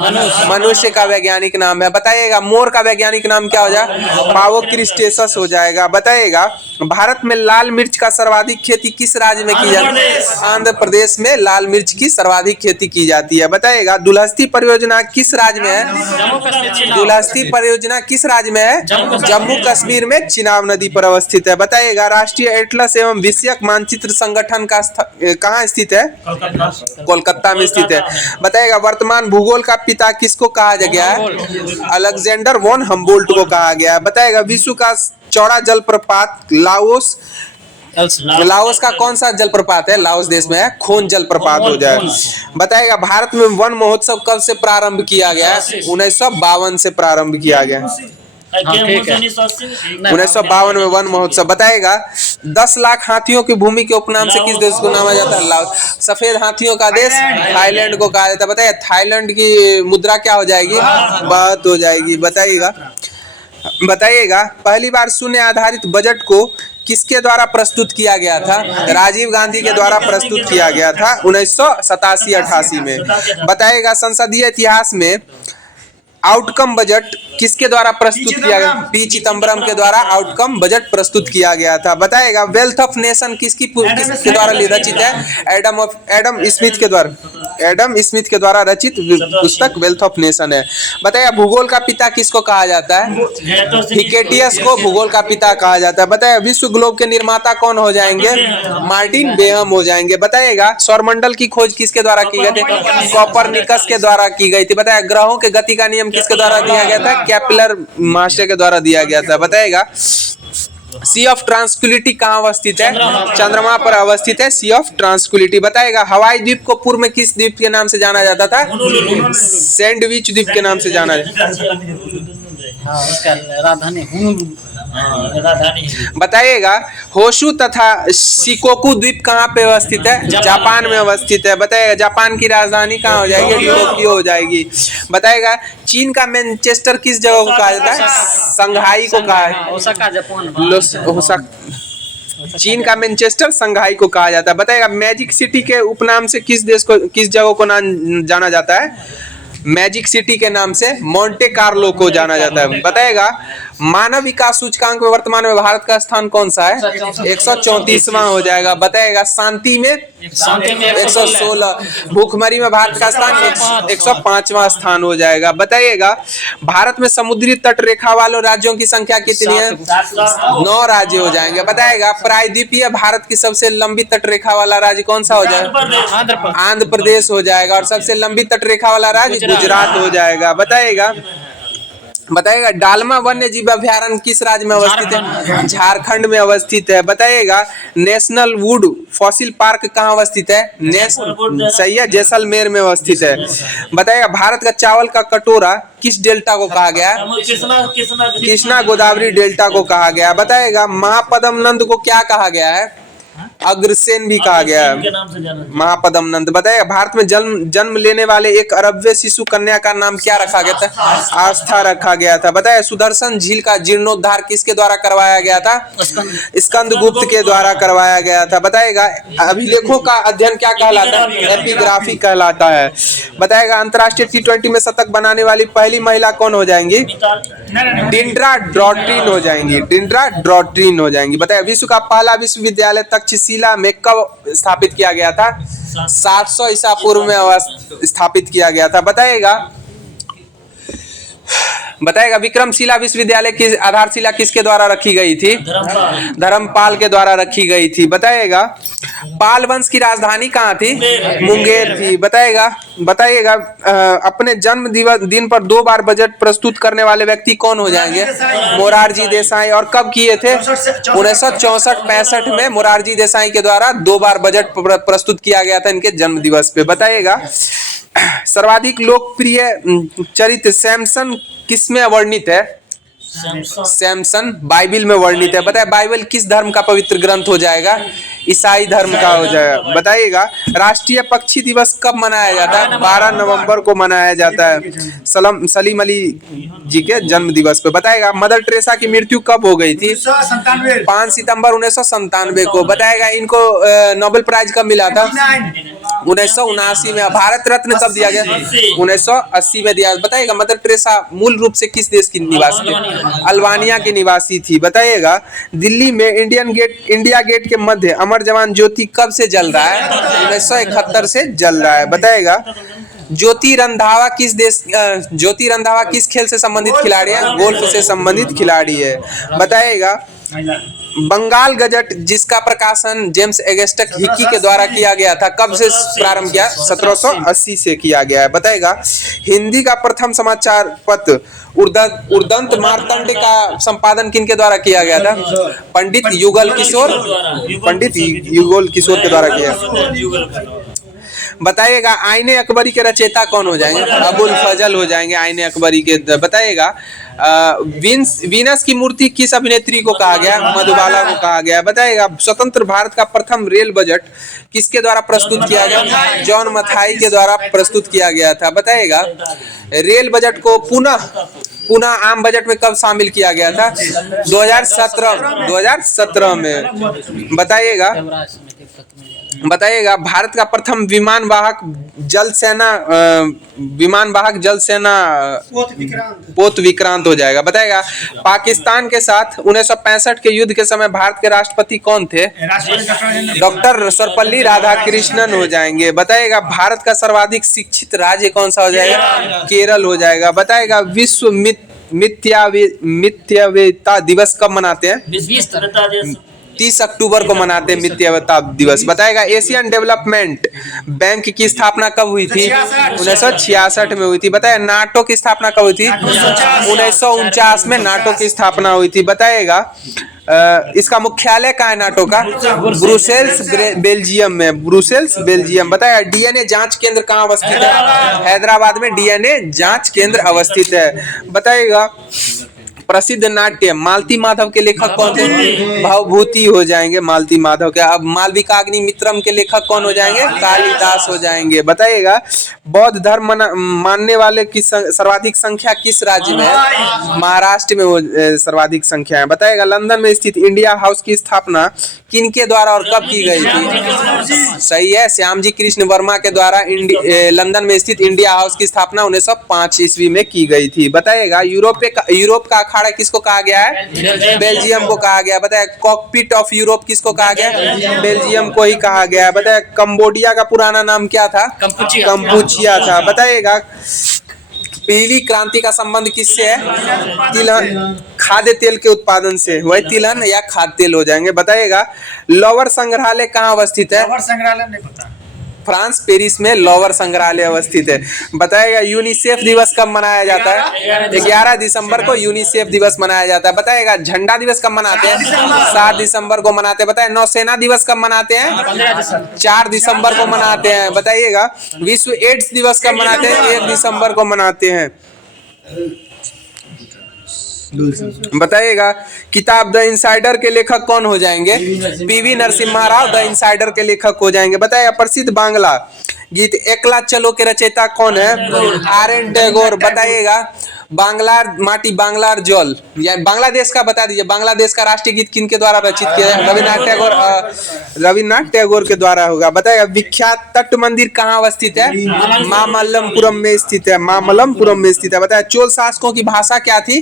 मनुष्य का वैज्ञानिक नाम है। बताइएगा मोर का वैज्ञानिक नाम क्या हो जाएगा? पावोक्रिस्टेसस हो जाएगा। बताइएगा भारत में लाल मिर्च का सर्वाधिक खेती किस राज्य में की जाती है? आंध्र प्रदेश में लाल मिर्च की सर्वाधिक खेती की जाती है। बताइएगा दुलहस्ती परियोजना किस राज्य में है? दुलहस्ती परियोजना किस राज्य में है? जम्मू कश्मीर में चिनाब नदी पर अवस्थित है। बताइएगा राष्ट्रीय एटलस एवं विषयक मानचित्र संगठन का कहाँ स्थित है? कोलकाता में स्थित है। बताइएगा वर्तमान भूगोल का पिता किसको कहा गया है? अलेक्जेंडर वॉन हम्बोल्ट को कहा गया है। बताइएगा विश्व का चौड़ा जलप्रपात लाओस का कौन सा जलप्रपात है? लाओस देश में है, खोन जलप्रपात हो जाए। बताइएगा भारत में वन महोत्सव कब से प्रारंभ किया गया है? 1952 से प्रारंभ किया गया। 1952 में वन महोत्सव। बताएगा 10 लाख हाथियों की भूमि के उपनाम से किस देश को नामा जाता है? लाओस। सफेद हाथियों का देश थाईलैंड को कहा जाता है। बताइए थाईलैंड की मुद्रा क्या हो जाएगी? बात हो जाएगी। बताइएगा पहली बार शून्य आधारित बजट को किसके द्वारा प्रस्तुत किया गया था? राजीव गांधी के द्वारा प्रस्तुत किया गया था 1987-88 में। बताइएगा संसदीय इतिहास में आउटकम बजट किसके द्वारा प्रस्तुत किया गया? पी चिदम्बरम के द्वारा आउटकम बजट प्रस्तुत किया गया था। बताइएगा वेल्थ ऑफ नेशन किसके द्वारा रचित है? एडम स्मिथ के द्वारा रचित पुस्तक वेल्थ ऑफ नेशन है। बताइएगा भूगोल का पिता किसको कहा जाता है? हिकेटियस को भूगोल का पिता कहा जाता है। बताइए विश्व ग्लोब के निर्माता कौन हो जाएंगे? मार्टिन बेहम हो जाएंगे। बताइएगा सौरमंडल की खोज किसके द्वारा की गई थी? कोपरनिकस के द्वारा की गई थी। बताइए ग्रहों के गति का नियम किसके द्वारा दिया गया था? केपलर मास्टर के द्वारा दिया गया था। बताइएगा सी ऑफ ट्रांसक्विलिटी कहाँ अवस्थित है? चंद्रमा पर अवस्थित है सी ऑफ ट्रांसक्विलिटी। बताइएगा हवाई द्वीप को पूर्व में किस द्वीप के नाम से जाना जाता था? सैंडविच द्वीप के नाम से जाना जाता। बताइएगा होशु तथा शिकोकू द्वीप कहाँ पे अवस्थित है? जापान में अवस्थित है। बताइएगा जापान की राजधानी कहाँ हो जाएगी? टोक्यो हो जाएगी। बताइएगा चीन का मैनचेस्टर किस जगह को कहा जाता है? संघाई को कहा है। चीन का मैनचेस्टर संघाई को कहा जाता है। बताइएगा मैजिक सिटी के उपनाम से किस जगह को जाना जाता है? मैजिक सिटी के नाम से मोंटे कार्लो को जाना जाता है। बताएगा मानव विकास सूचकांक में वर्तमान में भारत का स्थान कौन सा है? 134वां हो जाएगा। बताएगा शांति में 116, भूखमरी में भारत का स्थान 105वां स्थान हो जाएगा। बताइएगा भारत में समुद्री तट रेखा वालों राज्यों की संख्या कितनी है? 9 राज्य हो जाएंगे। बताएगा प्रायद्वीपीय भारत की सबसे लंबी तट रेखा वाला राज्य कौन सा हो जाएगा? आंध्र प्रदेश हो जाएगा। और सबसे लंबी तट रेखा वाला राज्य गुजरात हो जाएगा। बताइएगा डालमा वन्य जीव अभ्यारण्य किस राज्य में अवस्थित है? झारखंड में अवस्थित है। बताइएगा नेशनल वुड फॉसिल पार्क कहाँ अवस्थित है? सही है, जैसलमेर में अवस्थित है। बताइएगा भारत का चावल का कटोरा किस डेल्टा को कहा गया? कृष्णा गोदावरी डेल्टा को कहा गया। बताइएगा महापद्म नंद को क्या कहा गया है? अग्रसेन भी कहा गया है, महापद्म नंद। बताइए भारत में जन्म लेने वाले एक अरबवे शिशु कन्या का नाम क्या रखा गया था? आस्था रखा गया था। बताइए सुदर्शन झील का जीर्णोद्धार किसके द्वारा करवाया गया था? स्कंदगुप्त के द्वारा करवाया गया था। बताइएगा अभिलेखों का अध्ययन क्या कहलाता है? एपिग्राफी कहलाता है। बताइएगा अंतरराष्ट्रीय T20 में शतक बनाने वाली पहली महिला कौन हो जाएंगी? डिंड्रा ड्रॉट्रिन हो जाएंगी। डिंड्रा ड्रॉट्रिन हो जाएंगी। बताइए विश्व का पहला विश्वविद्यालय तक्षशिला में कब स्थापित किया गया था? 700 ईसा पूर्व में स्थापित किया गया था। बताइएगा विक्रमशिला विश्वविद्यालय की आधारशिला किसके द्वारा रखी गई थी? धर्मपाल के द्वारा रखी गई थी। बताइएगा पाल वंश की राजधानी कहाँ थी? मुंगेर थी। बताइएगा अपने जन्म दिन पर 2 बार बजट प्रस्तुत करने वाले व्यक्ति कौन हो जाएंगे? मोरारजी देसाई। और कब किए थे? 1964-65 में मोरारजी देसाई के द्वारा 2 बार बजट प्रस्तुत किया गया था इनके जन्म दिवस पे। बताइएगा सर्वाधिक लोकप्रिय चरित्र सैमसन किसमें वर्णित है? सैमसन बाइबिल में वर्णित है। बताए बाइबल किस धर्म का पवित्र ग्रंथ हो जाएगा? ईसाई धर्म का हो जाएगा। बताइएगा राष्ट्रीय पक्षी दिवस कब मनाया जाता है? 12 नवंबर को मनाया जाता है, सलीम अली जी के जन्म दिवस पे। बताएगा मदर टेरेसा की मृत्यु कब हो गई थी? 5 सितंबर 1997 को। बताएगा इनको नोबेल प्राइज कब मिला था? 1979 में। भारत रत्न कब दिया गया? 1980 में दिया। बताइएगा मदर टेरेसा मूल रूप से किस देश की निवासी थी? अल्बानिया की निवासी थी। बताइएगा दिल्ली में इंडिया गेट के मध्य अमर जवान ज्योति कब से जल रहा है? 1971 से जल रहा है। बताइएगा ज्योति रंधावा किस खेल से संबंधित खिलाड़ी है? गोल्फ से संबंधित खिलाड़ी है। बताइएगा बंगाल गजट जिसका प्रकाशन जेम्स एगस्टस हिक्की के द्वारा किया गया था कब से प्रारंभ किया? 1780 से किया गया है। बताएगा हिंदी का प्रथम समाचार पत्र उर्दंत मार्तंड का संपादन किनके द्वारा किया गया था? पंडित युगल किशोर के द्वारा किया। बताइएगा आईने अकबरी के रचयिता कौन हो जाएंगे? अबुल फजल हो जाएंगे आईने अकबरी के। बताइएगा वीनस की मूर्ति किस अभिनेत्री को कहा गया? मधुबाला को कहा गया। बताइएगा स्वतंत्र भारत का प्रथम रेल बजट किसके द्वारा प्रस्तुत किया गया? जॉन मथाई के द्वारा प्रस्तुत किया गया था। बताइएगा रेल बजट को पुनः आम बजट में कब शामिल किया गया था? 2017 में। बताइएगा भारत का प्रथम विमानवाहक जल सेना पोत विक्रांत हो जाएगा। बताइएगा पाकिस्तान के साथ 1965 के युद्ध के समय भारत के राष्ट्रपति कौन थे? डॉक्टर सर्वपल्ली राधाकृष्णन हो जाएंगे। बताइएगा भारत का सर्वाधिक शिक्षित राज्य कौन सा हो जाएगा? केरल हो जाएगा। बताइएगा विश्व मिथ्यावेता दिवस कब मनाते हैं? 30 अक्टूबर को मनाते हैं मिथ्यावेता दिवस। बताएगा एशियन डेवलपमेंट बैंक की स्थापना कब हुई थी? 1966 में हुई थी। बताया नाटो की स्थापना कब हुई थी? 1949 में नाटो की स्थापना हुई थी। बताएगा इसका मुख्यालय कहाँ है नाटो का? ब्रुसेल्स बेल्जियम में। Brussels Belgium. बताया डीएनए जांच केंद्र कहाँ अवस्थित है? हैदराबाद में डीएनए जांच केंद्र अवस्थित है। बताइएगा प्रसिद्ध नाट्य मालती माधव के लेखक कौन थे? भवभूति हो जाएंगे मालती माधव के। अब मालविकाग्नि मित्रम के लेखक कौन हो जाएंगे? कालिदास हो जाएंगे। बताइएगा बौद्ध धर्म मानने वाले की सर्वाधिक संख्या किस राज्य में है? महाराष्ट्र में सर्वाधिक संख्या है। बताइएगा लंदन में स्थित इंडिया हाउस की स्थापना किनके द्वारा और कब की गई थी? सही है श्यामजी कृष्ण वर्मा के द्वारा लंदन में स्थित इंडिया हाउस की स्थापना 1905 ईस्वी में की गई थी। बताइएगा यूरोप का अखाड़ा किसको कहा गया है? बेल्जियम को कहा गया। बताया कॉकपिट ऑफ यूरोप किसको कहा गया? बेल्जियम को ही कहा गया। बताया कंबोडिया का पुराना नाम क्या था? कंपुचिया था। बताइएगा पीली क्रांति का संबंध किससे है? तिलहन खाद्य तेल के उत्पादन से। वही तिलहन या खाद्य तेल हो जाएंगे। बताइएगा लोवर संग्रहालय कहाँ अवस्थित है? संग्रहालय नहीं पता। फ्रांस पेरिस में लोवर संग्रहालय अवस्थित है। बताएगा यूनिसेफ दिवस कब मनाया जाता है? 11 दिसंबर को यूनिसेफ दिवस मनाया जाता है। बताएगा झंडा दिवस कब मनाते हैं? 7 दिसंबर को मनाते हैं। बताए नौसेना दिवस कब मनाते हैं? 4 दिसंबर को मनाते हैं। बताइएगा विश्व एड्स दिवस कब मनाते हैं? 1 दिसंबर को मनाते हैं। बताइएगा किताब द इनसाइडर के लेखक कौन हो जाएंगे? PV Narasimha Rao the insider के लेखक हो जाएंगे। बताइएगा प्रसिद्ध बांग्ला गीत एकला चलो के रचयिता कौन है? आर.एन. टैगोर। बताइएगा बांग्लार माटी बांग्लार जल या बांग्लादेश का बता दीजिए बांग्लादेश का राष्ट्रीय गीत किनके द्वारा रचित किया है? रविन्द्रनाथ टैगोर के द्वारा होगा। बताइएगा विख्यात तट मंदिर कहाँ अवस्थित है? मामल्लपुरम में स्थित है। मामल्लपुरम में स्थित है। बताया चोल शासकों की भाषा क्या थी?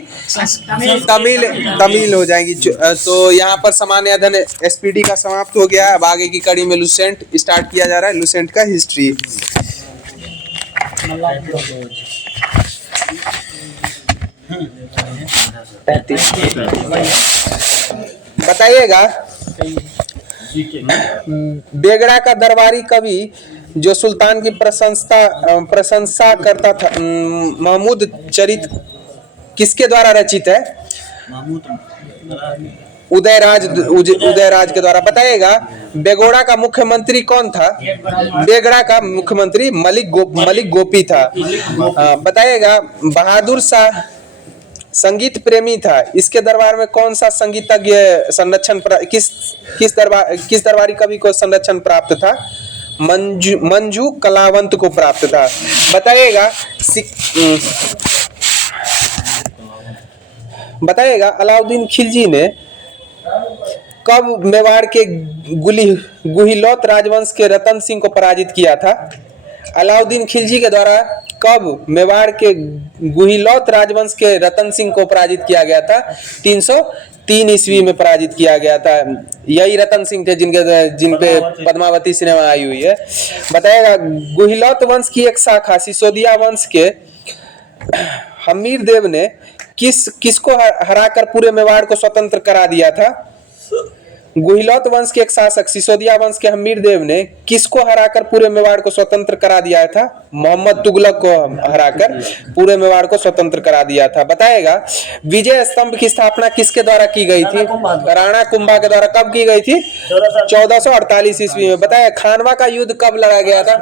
तमिल हो जाएगी। तो यहाँ पर सामान्य अध्ययन एसपीडी का समाप्त हो गया। अब आगे की कड़ी में लुसेंट स्टार्ट किया जा रहा है। लुसेंट का हिस्ट्री। बताइएगा बेगड़ा का दरबारी कवि जो सुल्तान की प्रशंसा करता था महमूद चरित किसके द्वारा रचित है? उदयराज के द्वारा। बताइएगा बेगोड़ा का मुख्यमंत्री कौन था? बेगड़ा का मुख्यमंत्री मलिक गोपी था। बताइएगा बहादुर शाह संगीत प्रेमी था। इसके दरबार में कौन सा संगीतज्ञ संरक्षण किस दरबारी कवि को संरक्षण प्राप्त था? मंजू कलावंत को प्राप्त था। बताइएगा अलाउद्दीन खिलजी ने कब मेवाड़ के गुहिलौत राजवंश के रतन सिंह को पराजित किया था? अलाउद्दीन खिलजी के द्वारा कब मेवाड़ के गुहिलौत राजवंश के रतन सिंह को पराजित किया गया था? 303 ईस्वी में पराजित किया गया था। यही रतन सिंह थे जिनपे पद्मावती सिनेमा आई हुई है। बताएगा गुहिलौत वंश की एक शाखा सिसोदिया वंश के हमीर देव ने किसको हराकर पूरे मेवाड़ को स्वतंत्र करा दिया था? गुहिलौत वंश के एक शासक सिसोदिया वंश के हमीर देव ने किसको हराकर पूरे मेवाड़ को स्वतंत्र करा दिया था? मोहम्मद तुगलक को हराकर पूरे मेवाड़ को स्वतंत्र करा दिया था। बताएगा विजय स्तंभ की स्थापना किसके द्वारा की गई थी? राणा कुंभा के द्वारा। कब की गई थी? 1448 ईस्वी में। बताया खानवा का युद्ध कब लड़ा गया था?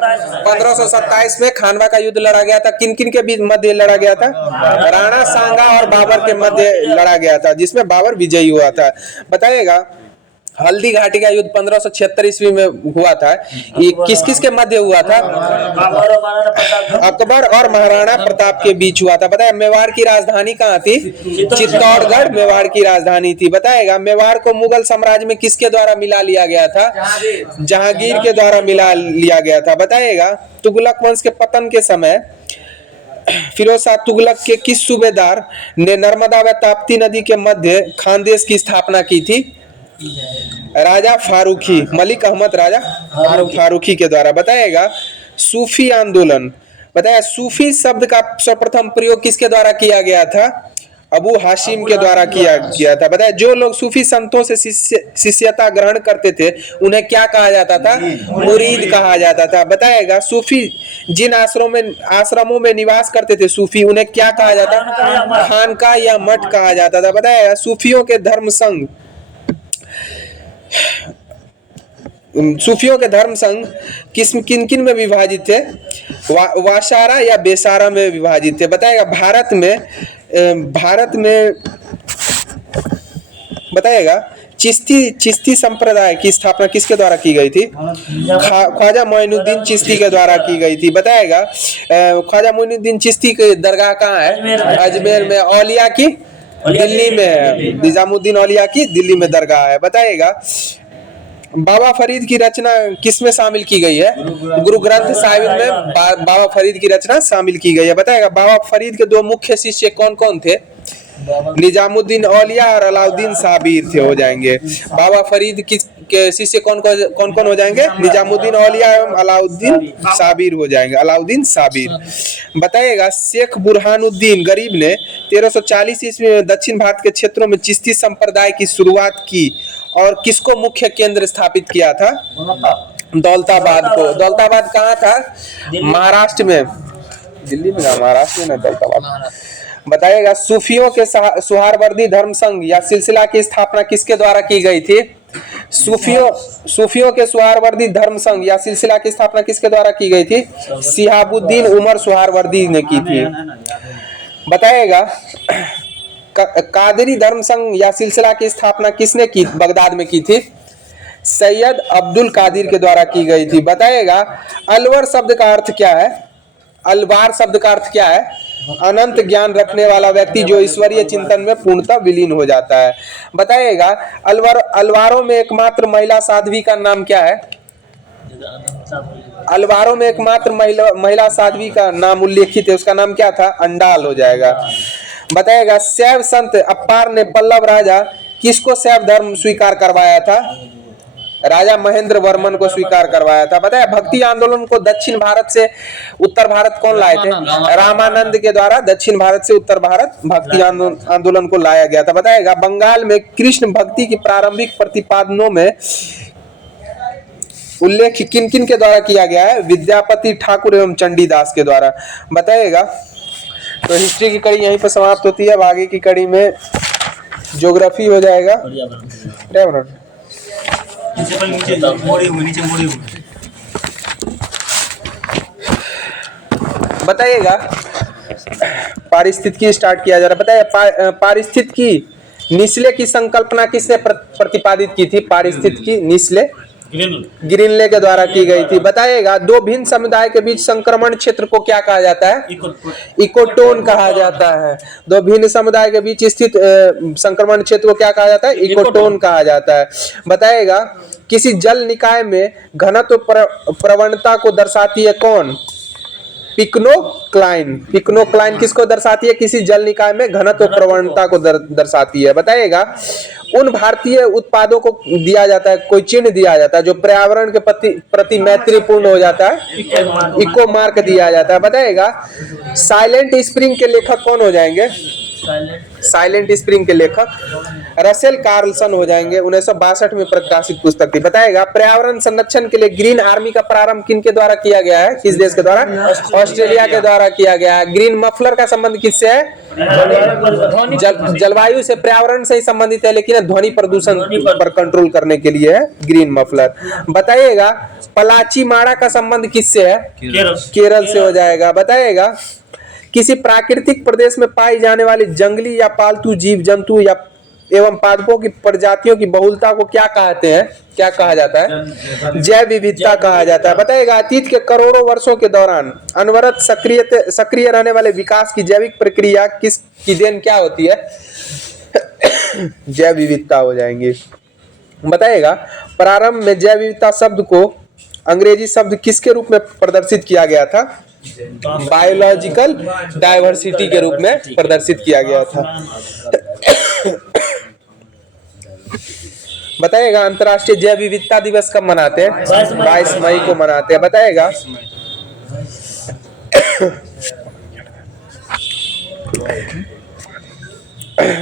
1527 में खानवा का युद्ध लड़ा गया था। किन किन के बीच मध्य लड़ा गया था? राणा सांगा और बाबर के मध्य लड़ा गया था, जिसमें बाबर विजयी हुआ था। बताइएगा हल्दी घाटी का युद्ध 1576 ईस्वी में हुआ था। ये किस किस के मध्य हुआ था? अकबर और महाराणा प्रताप के बीच हुआ था। बताया मेवाड़ की राजधानी कहाँ थी? चित्तौड़गढ़ मेवाड़ की राजधानी थी। बताएगा मेवाड़ को मुगल साम्राज्य में किसके द्वारा मिला लिया गया था? जहांगीर के द्वारा मिला लिया गया था। बताएगा तुगलक वंश के पतन के समय फिरोज शाह तुगलक के किस सूबेदार ने नर्मदा व ताप्ती नदी के मध्य खानदेश की स्थापना की थी? राजा फारूकी, मलिक अहमद राजा फारूकी के द्वारा। बताएगा सूफी आंदोलन। बताया सूफी शब्द का सर्वप्रथम प्रयोग किसके द्वारा किया गया था? अबू हाशिम के द्वारा किया था। बताया जो लोग सूफी संतों से शिष्यता ग्रहण करते थे उन्हें क्या कहा जाता था? मुरीद कहा जाता था। बताएगा सूफी जिन आश्रमों में निवास करते थे सूफी, उन्हें क्या कहा जाता? खानका या मठ कहा जाता था। बताएगा सूफियों के धर्म संघ किन किन में विभाजित थे? वाशारा या बेसारा में विभाजित थे। बताएगा भारत में बताएगा चिश्ती संप्रदाय की स्थापना किसके द्वारा की गई थी? ख्वाजा मोइनुद्दीन चिश्ती के द्वारा की गई थी। बताएगा ख्वाजा मोइनुद्दीन चिश्ती की दरगाह कहाँ है? अजमेर में। औलिया की दिल्ली में है। निजामुद्दीन औलिया की दिल्ली में दरगाह है। बताएगा बाबा फरीद की रचना किस में शामिल की गई है? गुरु ग्रंथ साहिब में बाबा फरीद की रचना शामिल की गई है। बताएगा बाबा फरीद के दो मुख्य शिष्य कौन कौन थे? निजामुद्दीन औलिया और अलाउद्दीन साबिर थे हो जाएंगे। बाबा फरीद के शिष्य कौन कौन हो जाएंगे? निजामुद्दीन औलिया एवं अलाउद्दीन साबिर हो जाएंगे। अलाउद्दीन साबिर। बताइएगा शेख बुरहानुद्दीन गरीब ने 1340 ईस्वी में दक्षिण भारत के क्षेत्रों में चिश्ती संप्रदाय की शुरुआत की और किसको मुख्य केंद्र स्थापित किया था? दौलताबाद को। दौलताबाद कहाँ था? महाराष्ट्र में। दिल्ली में, महाराष्ट्र में दौलताबाद। बताइएगा सूफियों के सुहारवर्दी धर्म संघ या सिलसिला की स्थापना किसके द्वारा की गई थी? सूफियों के सुहारवर्दी धर्म संघ या सिलसिला की स्थापना किसके द्वारा की गई थी? शिहाबुद्दीन उमर सुहारवर्दी ने की थी। बताइएगा कादरी धर्म संघ या सिलसिला की स्थापना किसने की? बगदाद में की थी। सैयद अब्दुल कादिर के द्वारा की गई थी। बताइएगा अलवर शब्द का अर्थ क्या है? अलवार शब्द का अर्थ क्या है? अनंत ज्ञान रखने वाला व्यक्ति जो ईश्वरीय चिंतन में पूर्णतः विलीन हो जाता है। बताइएगा अलवारों में एकमात्र महिला साध्वी का नाम क्या है? अलवारों में एकमात्र महिला साध्वी का नाम उल्लेखित है, उसका नाम क्या था? अंडाल हो जाएगा। बताइएगा शैव संत अप्पार ने पल्लव राजा किसको शैव धर्म स्वीकार करवाया था? राजा महेंद्र वर्मन को स्वीकार करवाया था। बताया भक्ति आंदोलन को दक्षिण भारत से उत्तर भारत कौन लाए थे? रामानंद के द्वारा दक्षिण भारत से उत्तर भारत भक्ति आंदोलन को लाया गया था। बताएगा बंगाल में कृष्ण भक्ति की प्रारंभिक प्रतिपादनों में उल्लेख किन किन के द्वारा किया गया है? विद्यापति ठाकुर एवं चंडीदास के द्वारा। बताइएगा तो हिस्ट्री की कड़ी यहीं पर समाप्त होती है। अब आगे की कड़ी में ज्योग्राफी हो जाएगा। बताइएगा पारिस्थितिकी स्टार्ट किया जा रहा है। बताइए पारिस्थितिकी निस्ले की संकल्पना किसने प्रतिपादित की थी? पारिस्थितिकी निस्ले ग्रीनले के द्वारा की गई थी। बताइएगा दो भिन्न समुदाय के बीच संक्रमण क्षेत्र को क्या कहा जाता है? इकोटोन कहा जाता है। दो भिन्न समुदाय के बीच स्थित संक्रमण क्षेत्र को क्या कहा जाता है? इकोटोन कहा जाता है। बताइएगा किसी जल निकाय में घनत्व प्रवणता को दर्शाती है कौन? पिक्नोक्लाइन। पिक्नोक्लाइन किसको दर्शाती है? किसी जल निकाय में घनत्व प्रवणता को दर्शाती है। बताइएगा उन भारतीय उत्पादों को दिया जाता है, कोई चिन्ह दिया जाता है जो पर्यावरण के प्रति मैत्रीपूर्ण हो जाता है, इको मार्क दिया जाता है। बताइएगा साइलेंट स्प्रिंग के लेखक कौन हो जाएंगे? साइलेंट स्प्रिंग के लेखक रसेल कार्लसन हो जाएंगे। 1962 में प्रकाशित पुस्तक थी। बताएगा पर्यावरण संरक्षण के लिए ग्रीन आर्मी का प्रारंभ किन के द्वारा किया गया है? किस देश के द्वारा? ऑस्ट्रेलिया के द्वारा किया गया है। ग्रीन मफलर का संबंध किससे है? जलवायु से, पर्यावरण से ही संबंधित है, लेकिन ध्वनि प्रदूषण पर कंट्रोल करने के लिए है ग्रीन मफलर। बताइएगा पलाची माड़ा का संबंध किससे है? केरल से हो जाएगा। बताइएगा किसी प्राकृतिक प्रदेश में पाई जाने वाली जंगली या पालतू जीव जंतु या एवं पादपों की प्रजातियों की बहुलता को क्या कहते हैं? क्या कहा जाता है? जैव विविधता कहा जाता है। बताइएगा अतीत के करोड़ों वर्षों के दौरान अनवरत सक्रिय रहने वाले विकास की जैविक प्रक्रिया किसकी देन क्या होती है? जैव विविधता हो जाएंगी। बताइएगा प्रारंभ में जैव विविधता शब्द को अंग्रेजी शब्द किसके रूप में प्रदर्शित किया गया था? बायोलॉजिकल डाइवर्सिटी के रूप में प्रदर्शित किया गया था। बताइएगा अंतर्राष्ट्रीय जैव विविधता दिवस कब मनाते हैं? 22 मई को मनाते हैं। बताइएगा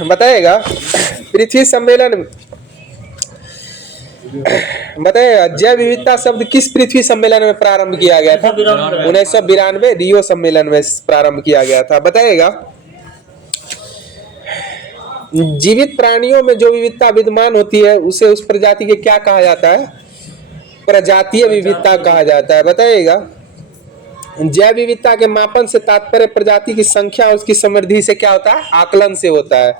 बताइएगा पृथ्वी सम्मेलन, बताइएगा जैव विविधता शब्द किस पृथ्वी सम्मेलन में प्रारंभ किया गया था? 1992 रियो सम्मेलन में प्रारंभ किया गया था। बताइएगा जीवित प्राणियों में जो विविधता विद्यमान होती है उसे उस प्रजाति के क्या कहा जाता है? प्रजातीय विविधता कहा जाता है। बताइएगा जैव विविधता के मापन से तात्पर्य प्रजाति की संख्या और उसकी समृद्धि से क्या होता है? आकलन से होता है।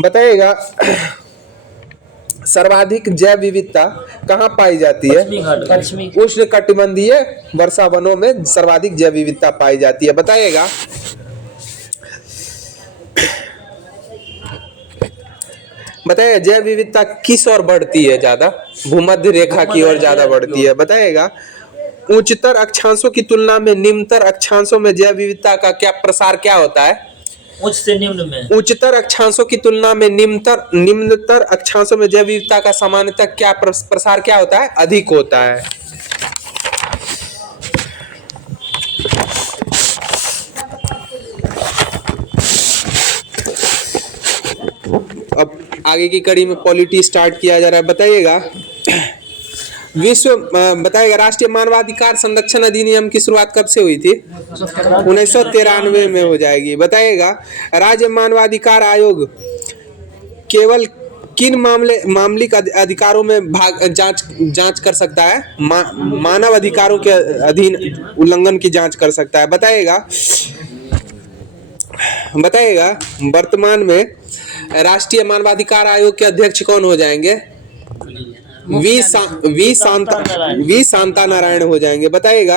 बताइएगा सर्वाधिक जैव विविधता कहाँ पाई जाती है? उष्ण कटिबंधीय वर्षा वनों में सर्वाधिक जैव विविधता पाई जाती है। बताइएगा जैव विविधता किस ओर बढ़ती है ज्यादा? भूमध्य रेखा की ओर ज्यादा बढ़ती है। बताइएगा उच्चतर अक्षांशों की तुलना में निम्नतर अक्षांशों में जैव विविधता का क्या प्रसार क्या होता है? उच्च से निम्न में, उच्चतर अक्षांशों की तुलना में निम्नतर अक्षांशों में जैव विविधता का सामान्यतः क्या प्रसार क्या होता है? अधिक होता है। अब आगे की कड़ी में पॉलिटी स्टार्ट किया जा रहा है। बताइएगा बताइएगा राष्ट्रीय मानवाधिकार संरक्षण अधिनियम की शुरुआत कब से हुई थी? 1993 में हो जाएगी। बताइएगा राज्य मानवाधिकार आयोग केवल किन मामलिक अधिकारों में जांच कर सकता है? मानव अधिकारों के अधीन उल्लंघन की जांच कर सकता है। बताइएगा वर्तमान में राष्ट्रीय मानवाधिकार आयोग के अध्यक्ष कौन हो जाएंगे? वी शांता नारायण हो जाएंगे। बताइएगा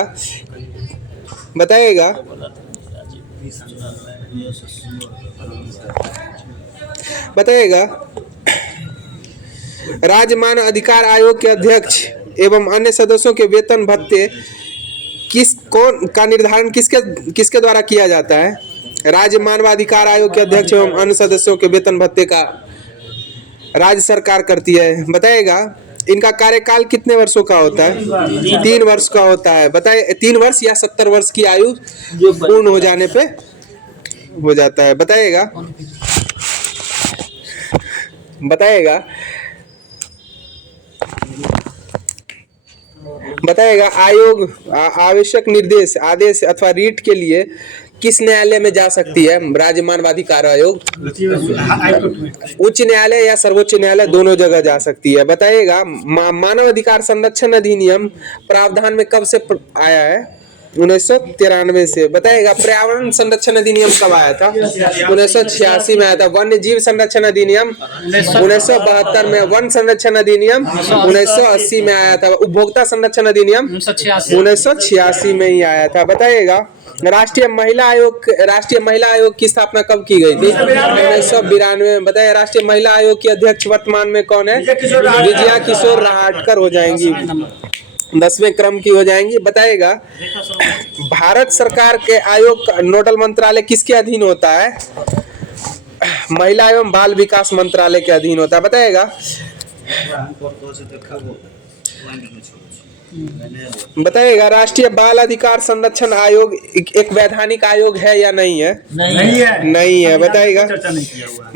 राज्य मानव अधिकार आयोग के अध्यक्ष एवं अन्य सदस्यों के वेतन भत्ते कौन का निर्धारण किसके द्वारा किया जाता है? राज्य मानवाधिकार आयोग के अध्यक्ष एवं अन्य सदस्यों के वेतन भत्ते का राज्य सरकार करती है। बताइएगा इनका कार्यकाल कितने वर्षों का होता है? 3 वर्ष का होता है। बताइए 3 वर्ष या 70 वर्ष की आयु पूर्ण हो जाने पे हो जाता है। बताइएगा आयोग आवश्यक निर्देश आदेश अथवा रीट के लिए किस न्यायालय में जा सकती है? राज्य मानवाधिकार आयोग उच्च न्यायालय या सर्वोच्च न्यायालय दोनों जगह जा सकती है। बताइएगा मानव अधिकार संरक्षण अधिनियम प्रावधान में कब से आया है? 1993 से। बताएगा पर्यावरण संरक्षण अधिनियम कब आया था? 1986 में आया था। वन्य जीव संरक्षण अधिनियम 1972 में। वन संरक्षण अधिनियम 1980 में आया था। उपभोक्ता संरक्षण अधिनियम 1986 में ही आया था। बताइएगा राष्ट्रीय महिला आयोग की स्थापना कब की गई थी? 1992 में। बताइए राष्ट्रीय महिला आयोग की अध्यक्ष वर्तमान में कौन है? विजया किशोर रहाटकर हो जाएंगी, 10वें क्रम की हो जाएंगी। बताइएगा भारत सरकार के आयोग का नोडल मंत्रालय किसके अधीन होता है? महिला एवं बाल विकास मंत्रालय के अधीन होता है। बताइएगा राष्ट्रीय बाल अधिकार संरक्षण आयोग एक वैधानिक आयोग है या नहीं है? नहीं है।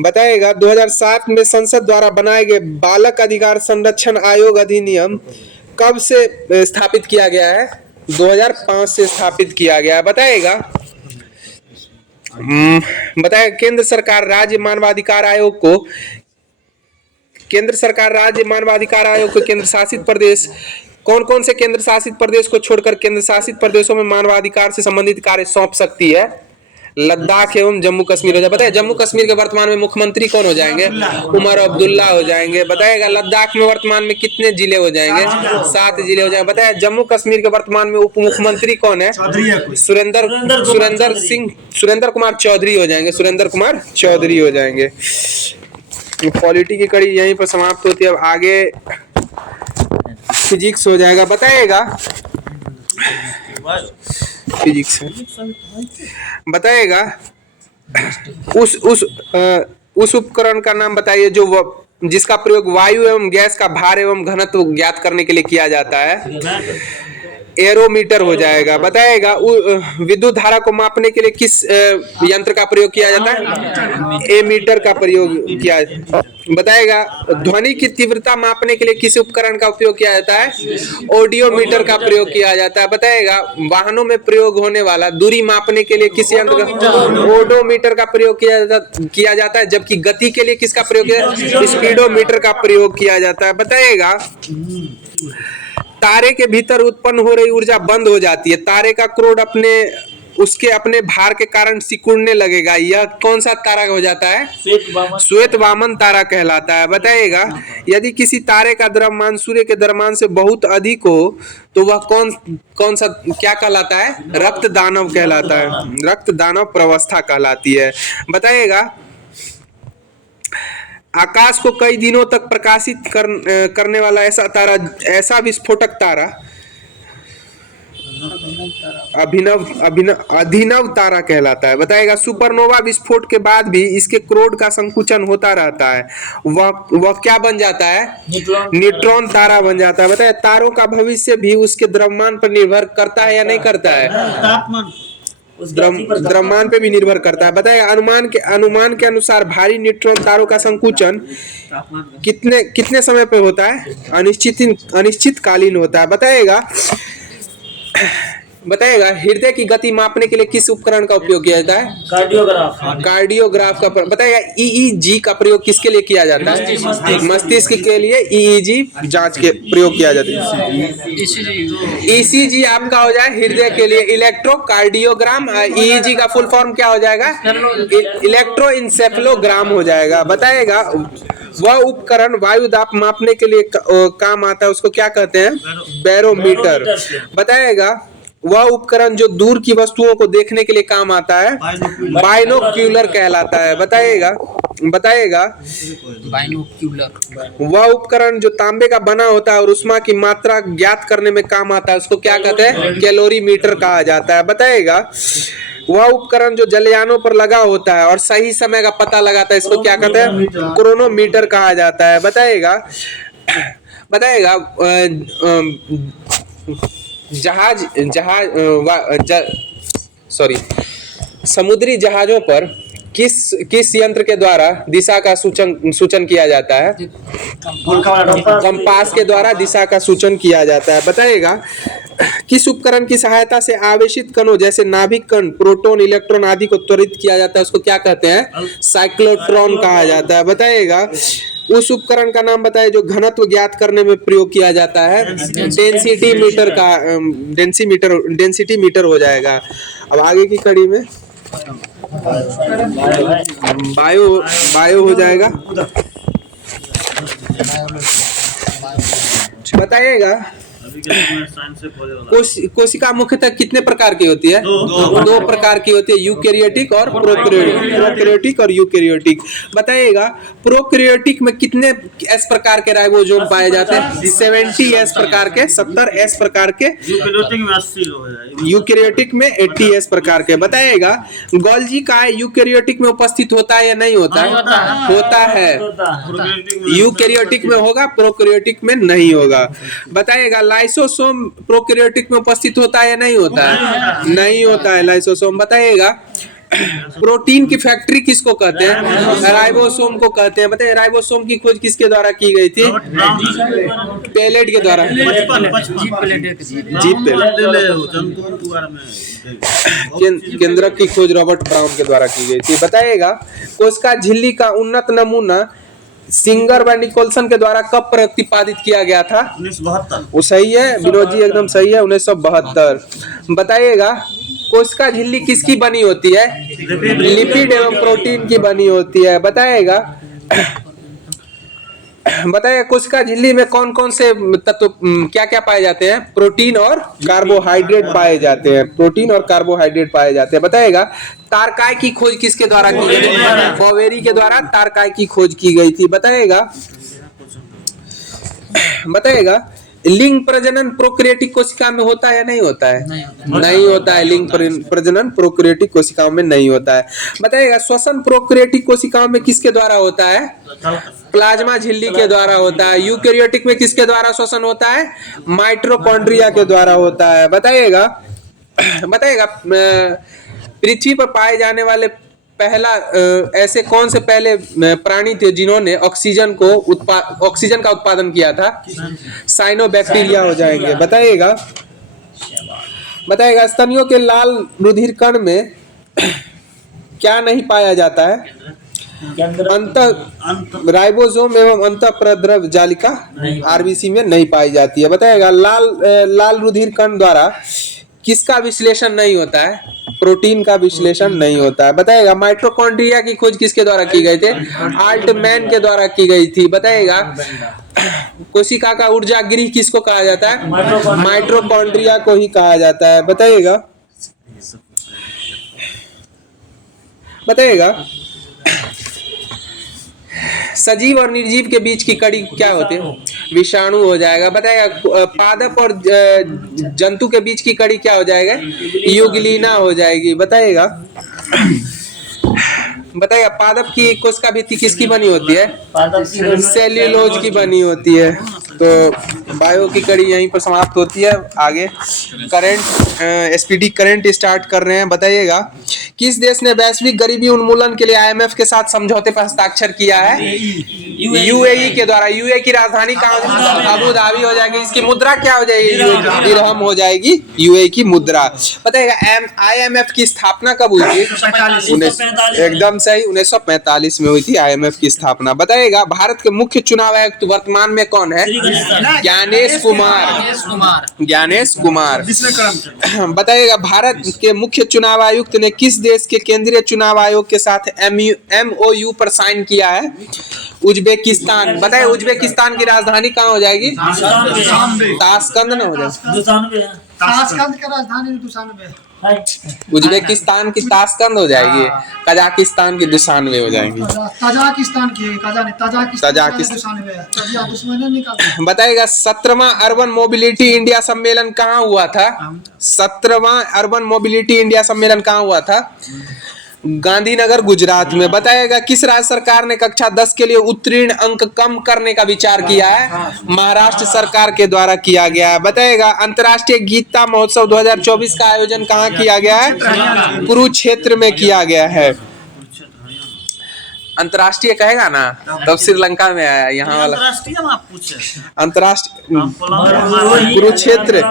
बताइएगा 2007 में संसद द्वारा बनाए गए बालक अधिकार संरक्षण आयोग अधिनियम कब से स्थापित किया गया है? 2005 से स्थापित किया गया है। बताइएगा केंद्र सरकार राज्य मानवाधिकार आयोग को केंद्र शासित प्रदेश कौन से केंद्र शासित प्रदेश को छोड़कर केंद्र शासित प्रदेशों में मानवाधिकार से संबंधित कार्य सौंप सकती है? लद्दाख एवं जम्मू कश्मीर हो जाए। बताइए जम्मू कश्मीर के वर्तमान में मुख्यमंत्री कौन हो जाएंगे? उमर अब्दुल्ला हो जाएंगे। बताइएगा लद्दाख में वर्तमान में कितने जिले हो जाएंगे? 7 जिले हो जाएंगे। बताइए जम्मू कश्मीर के वर्तमान में उप मुख्यमंत्री कौन है? सुरेंद्र कुमार चौधरी हो जाएंगे। सुरेंद्र कुमार चौधरी हो जाएंगे। पॉलिटी की कड़ी यहीं पर समाप्त होती है। अब आगे फिजिक्स हो जाएगा। बताइएगा फिजिक्स बताइएगा उस उपकरण का नाम बताइए जिसका प्रयोग वायु एवं गैस का भार एवं घनत्व ज्ञात करने के लिए किया जाता है। एरोमीटर हो जाएगा। बताइएगा विद्युत धारा को मापने के लिए किस यंत्र का प्रयोग किया जाता है? एमीटर का प्रयोग किया जाता है। बताइएगा ध्वनि की तीव्रता मापने के लिए किस उपकरण का उपयोग किया जाता है? ऑडियोमीटर का प्रयोग किया जाता है। बताइएगा वाहनों में प्रयोग होने वाला दूरी मापने के लिए किस यंत्र का? ओडोमीटर का प्रयोग किया जाता है। जबकि गति के लिए किसका प्रयोग किया जाता है? स्पीडोमीटर का प्रयोग किया जाता है। बताइएगा तारे के भीतर उत्पन्न हो रही ऊर्जा बंद हो जाती है। तारे का क्रोड उसके अपने भार के कारण सिकुड़ने लगेगा। यह कौन सा तारा हो जाता है? श्वेत वामन तारा कहलाता है। बताइएगा यदि किसी तारे का द्रव्यमान सूर्य के द्रव्यमान से बहुत अधिक हो तो वह कौन सा क्या कहलाता है? रक्त दानव कहलाता है। रक्त दानव प्रवस्था कहलाती है। बताइएगा आकाश को कई दिनों तक प्रकाशित करने वाला ऐसा विस्फोटक तारा अभिनव तारा कहलाता है। बताइएगा सुपरनोवा विस्फोट के बाद भी इसके क्रोड का संकुचन होता रहता है। वह क्या बन जाता है? न्यूट्रॉन तारा बन जाता है। बताइए तारों का भविष्य भी उसके द्रव्यमान पर निर्भर करता है या नहीं करता है? द्रव्यमान पे भी निर्भर करता है। बताइए अनुमान के अनुसार भारी न्यूट्रॉन तारों का संकुचन कितने समय पे होता है? अनिश्चितकालीन होता है। बताइएगा हृदय की गति मापने के लिए किस उपकरण का उपयोग किया जाता है? कार्डियोग्राफ का। बताइएगा EEG का प्रयोग किसके लिए किया जाता है? मस्तिष्क के लिए EEG जांच के प्रयोग किया जाता है। ECG आपका हो जाए हृदय के लिए इलेक्ट्रोकार्डियोग्राम। EEG का फुल फॉर्म क्या हो जाएगा? इलेक्ट्रोइंसेफेलोग्राम हो जाएगा। बताइएगा वह उपकरण वायु दाब मापने के लिए काम आता है उसको क्या कहते हैं? बैरोमीटर। बताइएगा वह उपकरण जो दूर की वस्तुओं को देखने के लिए काम आता है? बाइनोक्यूलर कहलाता है। बताइएगा बाइनोक्यूलर वह उपकरण जो तांबे का बना होता है और ऊष्मा की मात्रा ज्ञात करने में काम आता है उसको क्या कहते हैं? कैलोरीमीटर कहा जाता है। बताइएगा वह उपकरण जो जलयानों पर लगा होता है और सही समय का पता लगाता है इसको क्या कहते हैं? क्रोनोमीटर कहा जाता है। बताइएगा समुद्री जहाजों पर किस यंत्र के द्वारा दिशा का सूचन किया जाता है? कंपास के द्वारा दिशा का सूचन किया जाता है। बताइएगा किस उपकरण की सहायता से आवेशित कणों जैसे नाभिक कण, प्रोटॉन, इलेक्ट्रॉन आदि को त्वरित किया जाता है उसको क्या कहते हैं? साइक्लोट्रॉन कहा जाता है। बताइएगा उस उपकरण का नाम बताए जो घनत्व ज्ञात करने में प्रयोग किया जाता है। डेंसिटी मीटर हो जाएगा। अब आगे की कड़ी में बायो हो जाएगा। बताइएगा कोशिका मुख्यतः कितने प्रकार की होती है? दो प्रकार की होती है, यूकैरियोटिक और प्रोकैरियोटिक और यूकैरियोटिक। बताइएगा प्रोकैरियोटिक में कितने एस प्रकार के राइबोसोम पाए जाते हैं? 70 एस प्रकार के, 70 एस प्रकार के। यूकैरियोटिक में 80 एस प्रकार के। बताइएगा गोल्जी काय यूकैरियोटिक में उपस्थित होता है या नहीं होता है? होता है। यूकैरियोटिक में होगा, प्रोकैरियोटिक में नहीं होगा। बताइएगा लाइसोसोम प्रोकैरियोटिक में उपस्थित होता है या नहीं होता है? नहीं होता है लाइसोसोम। बताइएगा प्रोटीन की फैक्ट्री किसको कहते हैं? राइबोसोम को कहते हैं। बताइए राइबोसोम की खोज किसके द्वारा की गई थी? पेलेट के द्वारा। केंद्रक की खोज रॉबर्ट ब्राउन के द्वारा की गई थी। बताइएगा कोशिका झिल्ली का उन्नत नमूना सिंगर व निकोलसन के द्वारा कब प्रतिपादित किया गया था? 1972। वो सही है विनोद जी, एकदम सही है, 1972। बताइएगा कोशिका झिल्ली किसकी बनी होती है? लिपिड एवं प्रोटीन की बनी होती है। बताइएगा कोशिका झिल्ली में कौन कौन से तत्व क्या क्या पाए जाते हैं? प्रोटीन और कार्बोहाइड्रेट पाए जाते हैं। प्रोटीन और कार्बोहाइड्रेट पाए जाते हैं। बताइएगा तारकाय की खोज किसके द्वारा की गई थी? फॉवेरी के द्वारा तारकाय की खोज की गई थी। बताइएगा लिंग प्रजनन प्रोकैरियोटिक कोशिका में होता है या नहीं होता है? नहीं होता है। लिंग प्रजनन प्रोकैरियोटिक कोशिकाओं में नहीं होता है। बताइएगा श्वसन प्रोकैरियोटिक कोशिकाओं में किसके द्वारा होता है? प्लाज्मा झिल्ली के द्वारा होता है। यूकैरियोटिक में किसके द्वारा श्वसन होता है? माइटोकॉन्ड्रिया के द्वारा होता है। बताइएगा पृथ्वी पर पाए जाने वाले पहला ऐसे कौन से पहले प्राणी थे जिन्होंने ऑक्सीजन का उत्पादन किया था? साइनोबैक्टीरिया हो जाएंगे। बताइएगा स्तनियों के लाल रुधिर कण में क्या नहीं पाया जाता है? राइबोसोम एवं अंतःप्रद्रव जालिका आरबीसी में नहीं पाई जाती है। बताइएगा लाल रुधिर कण द्वारा किसका विश्लेषण नहीं होता है? प्रोटीन का विश्लेषण नहीं होता है। बताइएगा माइटोकॉन्ड्रिया की खोज किसके द्वारा की गई थी? आल्टमैन के द्वारा की गई थी। बताइएगा कोशिका का ऊर्जा गृह किसको कहा जाता है? माइटोकॉन्ड्रिया को ही कहा जाता है। बताइएगा सजीव और निर्जीव के बीच की कड़ी क्या होती है? विषाणु हो जाएगा। बताइएगा पादप और जंतु के बीच की कड़ी क्या हो जाएगा? युगलीना हो जाएगी। बताइएगा पादप की कोशिका भित्ति किसकी बनी होती है? सेल्यूलोज की बनी होती है। तो बायो की कड़ी यहीं पर समाप्त होती है। आगे करंट एसपीडी करंट स्टार्ट कर रहे हैं। बताइएगा किस देश ने वैश्विक गरीबी उन्मूलन के लिए आईएमएफ के साथ समझौते पर हस्ताक्षर किया है? यूएई के द्वारा। यूएई की राजधानी कहाँ? अबू धाबी हो जाएगी। इसकी मुद्रा क्या हो जाएगी? दिरहम हो जाएगी यूएई की मुद्रा। बताइएगा आईएमएफ की स्थापना कब हुई थी? एकदम सही, 1945 में हुई थी आईएमएफ की स्थापना। बताइएगा भारत के मुख्य चुनाव आयुक्त वर्तमान में कौन है? ज्ञानेश कुमार। बताइएगा भारत के मुख्य चुनाव आयुक्त ने किस देश के केंद्रीय चुनाव आयोग के साथ MOU पर साइन किया है? उज्बेकिस्तान। बताइए उज्बेकिस्तान की राजधानी कहाँ हो जाएगी? ताशकंद ना हो जाएगी? ताशकंद की राजधानी दुशानबे। उज्बेकिस्तान की ताशकंद हो जाएगी, कजाकिस्तान की दुशानबे हो जाएंगी। बताइएगा 17वां अर्बन मोबिलिटी इंडिया सम्मेलन कहाँ हुआ था? 17वां अर्बन मोबिलिटी इंडिया सम्मेलन कहाँ हुआ था? गांधीनगर गुजरात में। बताइएगा किस राज्य सरकार ने कक्षा 10 के लिए उत्तीर्ण अंक कम करने का विचार किया है? महाराष्ट्र सरकार के द्वारा किया गया है। बताइएगा अंतर्राष्ट्रीय गीता महोत्सव 2024 का आयोजन कहाँ किया गया है? कुरुक्षेत्र में किया गया है। अंतर्राष्ट्रीय कहेगा ना तब श्रीलंका में आया यहाँ वाला अंतर्राष्ट्रीय कुरुक्षेत्र।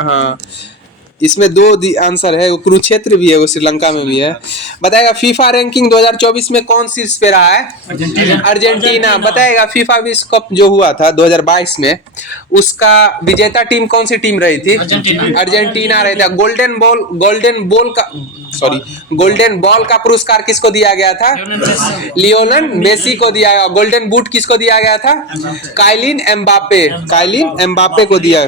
हाँ इसमें दो आंसर है, वो कुरुक्षेत्र भी है, वो श्रीलंका में भी है। बताएगा फीफा रैंकिंग 2024 में कौन शीर्ष पे रहा है? अर्जेंटीना। बताएगा फीफा विश्व कप जो हुआ था 2022 में, उसका विजेता टीम कौन सी टीम रही थी? अर्जेंटीना रही था। गोल्डन बॉल का पुरस्कार किसको दिया गया था? लियोनेल मेसी को दिया गया। गोल्डन बूट किसको दिया गया था? काइलिन एम्बापे को दिया।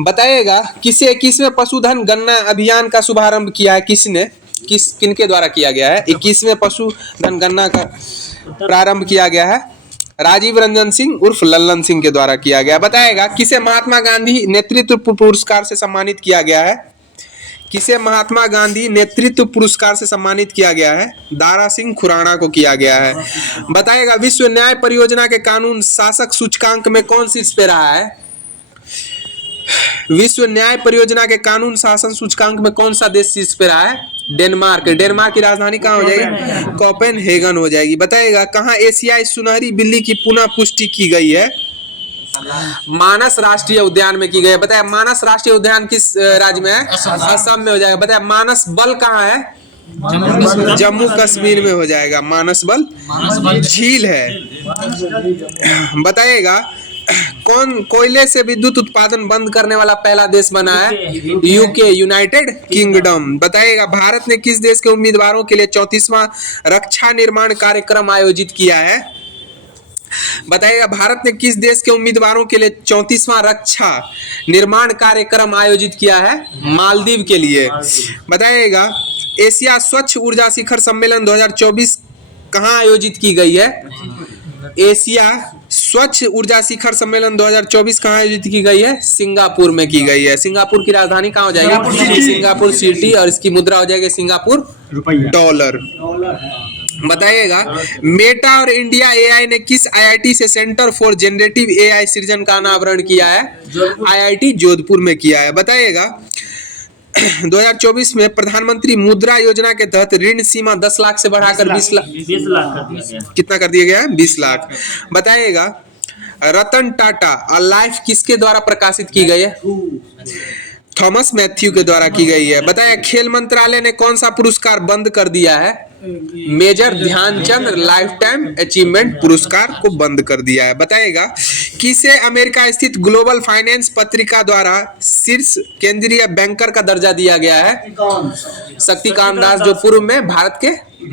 बताइएगा किसे 21वें पशुधन गणना अभियान का शुभारंभ किया है? किनके द्वारा किया गया है? 21वें पशुधन गणना का प्रारंभ किया गया है राजीव रंजन सिंह उर्फ लल्लन सिंह के द्वारा किया गया। बताएगा किसे महात्मा गांधी नेतृत्व पुरस्कार से सम्मानित किया गया है? किसे महात्मा गांधी नेतृत्व पुरस्कार से सम्मानित किया गया है? दारा सिंह खुराना को किया गया है। बताएगा विश्व न्याय परियोजना के कानून शासक सूचकांक में कौन शीर्ष पे रहा है? विश्व न्याय परियोजना के कानून शासन सूचकांक में कौन सा देश शीर्ष पे रहा है? डेनमार्क। डेनमार्क की राजधानी कहाँ हो जाएगी? कोपेनहेगन हो जाएगी। बताएगा कहाँ एशियाई सुनहरी बिल्ली की पुनः पुष्टि की गई है? मानस राष्ट्रीय उद्यान में की गई है। बताया मानस राष्ट्रीय उद्यान किस राज्य में है? असम में हो जाएगा। बताया मानस बल कहाँ है? जम्मू कश्मीर में हो जाएगा। मानस बल झील है। बताइएगा कौन कोयले से विद्युत उत्पादन बंद करने वाला पहला देश बना है? UK, United kingdom. बताइएगा भारत ने किस देश के उम्मीदवारों के लिए 34वां रक्षा निर्माण कार्यक्रम आयोजित किया है? बताइएगा भारत ने किस देश के उम्मीदवारों के लिए 34वां रक्षा निर्माण कार्यक्रम आयोजित किया है? मालदीव के लिए। बताइएगा एशिया स्वच्छ ऊर्जा शिखर सम्मेलन 2024 कहाँ आयोजित की गई है? एशिया स्वच्छ ऊर्जा शिखर सम्मेलन 2024 कहाँ आयोजित की गई है? सिंगापुर में की गई है। सिंगापुर की राजधानी कहाँ हो जाएगी? सिंगापुर सिटी, और इसकी मुद्रा हो जाएगी सिंगापुर डॉलर। बताइएगा मेटा और इंडिया एआई ने किस आईआईटी से सेंटर फॉर जनरेटिव एआई सृजन का अनावरण किया है? आईआईटी जोधपुर में किया है। बताइएगा 2024 में प्रधानमंत्री मुद्रा योजना के तहत ऋण सीमा 10 लाख से बढ़ाकर 20 लाख कितना कर दिया गया है? 20 लाख। बताइएगा रतन टाटा अ लाइफ किसके द्वारा प्रकाशित की गई है? थॉमस मैथ्यू के द्वारा की गई है। बताया खेल मंत्रालय ने कौन सा पुरस्कार बंद कर दिया है? Major Dhyan Chand lifetime achievement पुरस्कार को बंद कर दिया है। बताइएगा किसे अमेरिका स्थित ग्लोबल फाइनेंस पत्रिका द्वारा शीर्ष केंद्रीय बैंकर का दर्जा दिया गया है? शक्तिकांत दास, जो पूर्व में भारत के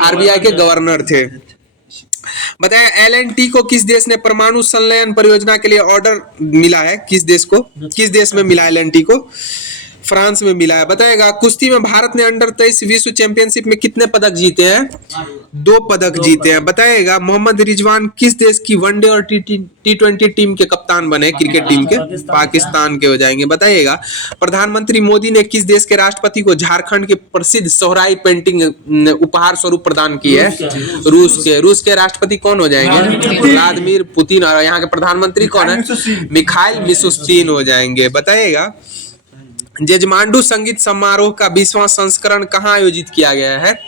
आरबीआई के गवर्नर थे। बताया एलएनटी को किस देश ने परमाणु संलयन परियोजना के लिए ऑर्डर मिला है? किस देश में मिला एलएनटी को? फ्रांस में मिला है। बताएगा कुश्ती में भारत ने अंडर 23 विश्व चैंपियनशिप में कितने पदक जीते हैं? 2 पदक जीते हैं। बताएगा मोहम्मद रिजवान किस देश की वनडे और टी20 टीम के कप्तान बने? क्रिकेट टीम के पाकिस्तान के हो जाएंगे। बताइएगा प्रधानमंत्री मोदी ने किस देश के राष्ट्रपति को झारखंड के प्रसिद्ध सोहराई पेंटिंग उपहार स्वरूप प्रदान की है? रूस के राष्ट्रपति कौन हो जाएंगे? Vladimir Putin. और यहाँ के प्रधानमंत्री कौन है? मिखाइल मिशुस्तिन हो जाएंगे। बताइएगा जेजमांडू संगीत समारोह का 20वां संस्करण कहाँ आयोजित किया गया है?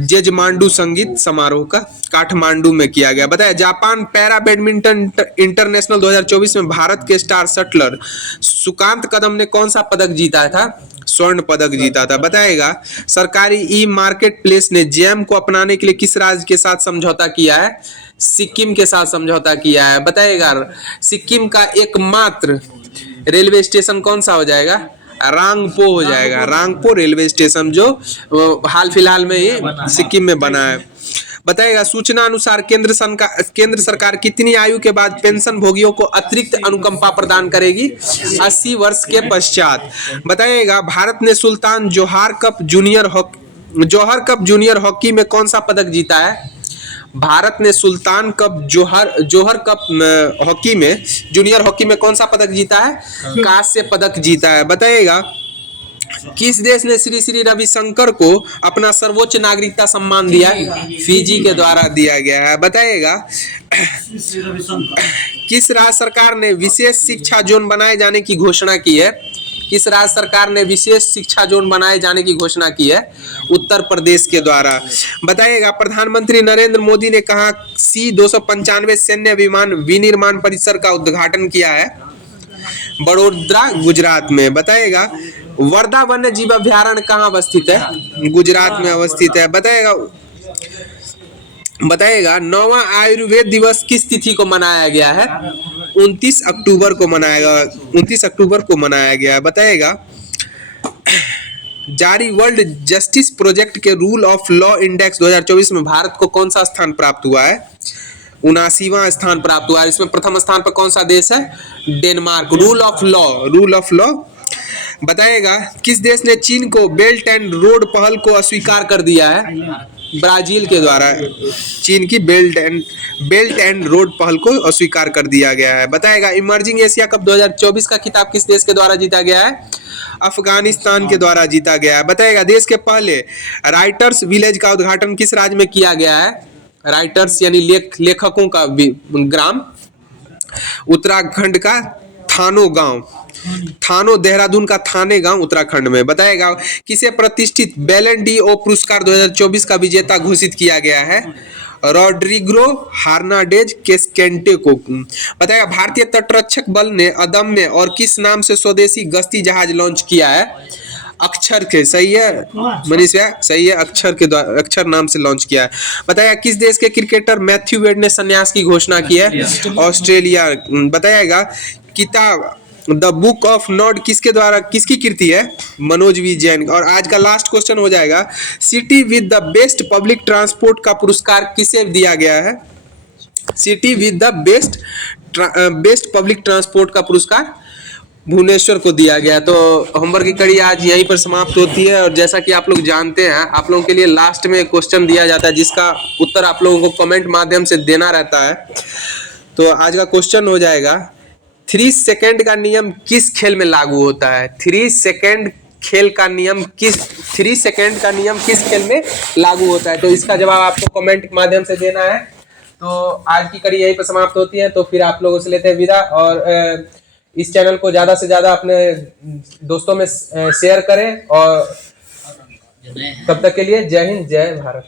जेजमांडू संगीत समारोह का काठमांडू में किया गया। बताया जापान पैरा बैडमिंटन इंटरनेशनल 2024 में भारत के स्टार शटलर सुकांत कदम ने कौन सा पदक जीता था? स्वर्ण पदक जीता था। बताएगा सरकारी ई मार्केट प्लेस ने जैम को अपनाने के लिए किस राज्य के साथ समझौता किया है? सिक्किम के साथ समझौता किया है। बताएगा सिक्किम का एकमात्र रेलवे स्टेशन कौन सा हो जाएगा? रांगपो हो जाएगा। रांगपो रेलवे स्टेशन जो हाल फिलहाल में ही सिक्किम में बना है। बताएगा सूचना अनुसार केंद्र सरकार कितनी आयु के बाद पेंशन भोगियों को अतिरिक्त अनुकंपा प्रदान करेगी? 80 वर्ष के पश्चात। बताइएगा भारत ने सुल्तान जोहर कप जूनियर हॉकी में कौन सा पदक जीता है? भारत ने सुल्तान कप जोहर कप हॉकी में जूनियर हॉकी में कौन सा पदक जीता है? कांस्य पदक जीता है। बताइएगा किस देश ने श्री श्री रविशंकर को अपना सर्वोच्च नागरिकता सम्मान दिया? फिजी के द्वारा दिया गया है। बताइएगा किस राज्य सरकार ने विशेष शिक्षा जोन बनाए जाने की घोषणा की है? किस राज्य सरकार ने विशेष शिक्षा जोन बनाए जाने की घोषणा की है? उत्तर प्रदेश के द्वारा। बताइएगा प्रधानमंत्री नरेंद्र मोदी ने कहा C-295 सैन्य विमान विनिर्माण परिसर का उद्घाटन किया है? बड़ोदरा गुजरात में। बताइएगा वर्धा वन्य जीव अभ्यारण्य कहाँ अवस्थित है? गुजरात में अवस्थित है। बताइएगा 9वां आयुर्वेद दिवस किस तिथि को मनाया गया है? 29 अक्टूबर को मनाया गया है। बताइएगा जारी वर्ल्ड जस्टिस प्रोजेक्ट के रूल ऑफ लॉ इंडेक्स 2024 में भारत को कौन सा स्थान प्राप्त हुआ है? 79वां स्थान प्राप्त हुआ है। इसमें प्रथम स्थान पर कौन सा देश है? डेनमार्क। रूल ऑफ लॉ बताइएगा किस देश ने चीन को बेल्ट एंड रोड पहल को अस्वीकार कर दिया है? ब्राजील के द्वारा चीन की बेल्ट एंड रोड पहल को अस्वीकार कर दिया गया है। बताएगा इमर्जिंग एशिया कप 2024 का खिताब किस देश के द्वारा जीता गया है? अफगानिस्तान के द्वारा जीता गया है। बताएगा देश के पहले राइटर्स विलेज का उद्घाटन किस राज्य में किया गया है? राइटर्स यानी लेखकों का ग्राम उत्तराखंड का थानो देहरादून का थाने गांव उत्तराखंड में। बताएगा किसे प्रतिष्ठित बैलन डी ओ पुरस्कार 2024 का विजेता घोषित किया गया है? रॉड्रिगो हार्नाडेज केस्केंटे को। बताएगा भारतीय तटरक्षक बल ने अदम्य और किस नाम से स्वदेशी गश्ती जहाज लॉन्च किया है? अक्षर के। सही है मनीष भैया, सही है, अक्षर नाम से लॉन्च किया है। बताया किस देश के क्रिकेटर मैथ्यू वेड ने संन्यास की घोषणा की है? ऑस्ट्रेलिया। बताएगा किताब द बुक ऑफ नॉड किसकी कृति है? मनोज वी जैन। और आज का लास्ट क्वेश्चन हो जाएगा city with the best public transport का पुरस्कार किसे दिया गया है? City with the best public transport का पुरस्कार भुवनेश्वर को दिया गया। तो होमवर्क की कड़ी आज यहीं पर समाप्त होती है। और जैसा कि आप लोग जानते हैं आप लोगों के लिए लास्ट में क्वेश्चन दिया जाता है जिसका उत्तर आप लोगों को कमेंट माध्यम से देना रहता है। तो आज का क्वेश्चन हो जाएगा 3 सेकंड का नियम किस खेल में लागू होता है? 3 सेकंड का नियम किस खेल में लागू होता है? तो इसका जवाब आपको कमेंट के माध्यम से देना है। तो आज की कड़ी यहीं पर समाप्त होती है। तो फिर आप लोगों से लेते हैं विदा। और इस चैनल को ज्यादा से ज्यादा अपने दोस्तों में शेयर करें। और तब तक के लिए जय हिंद, जय भारत।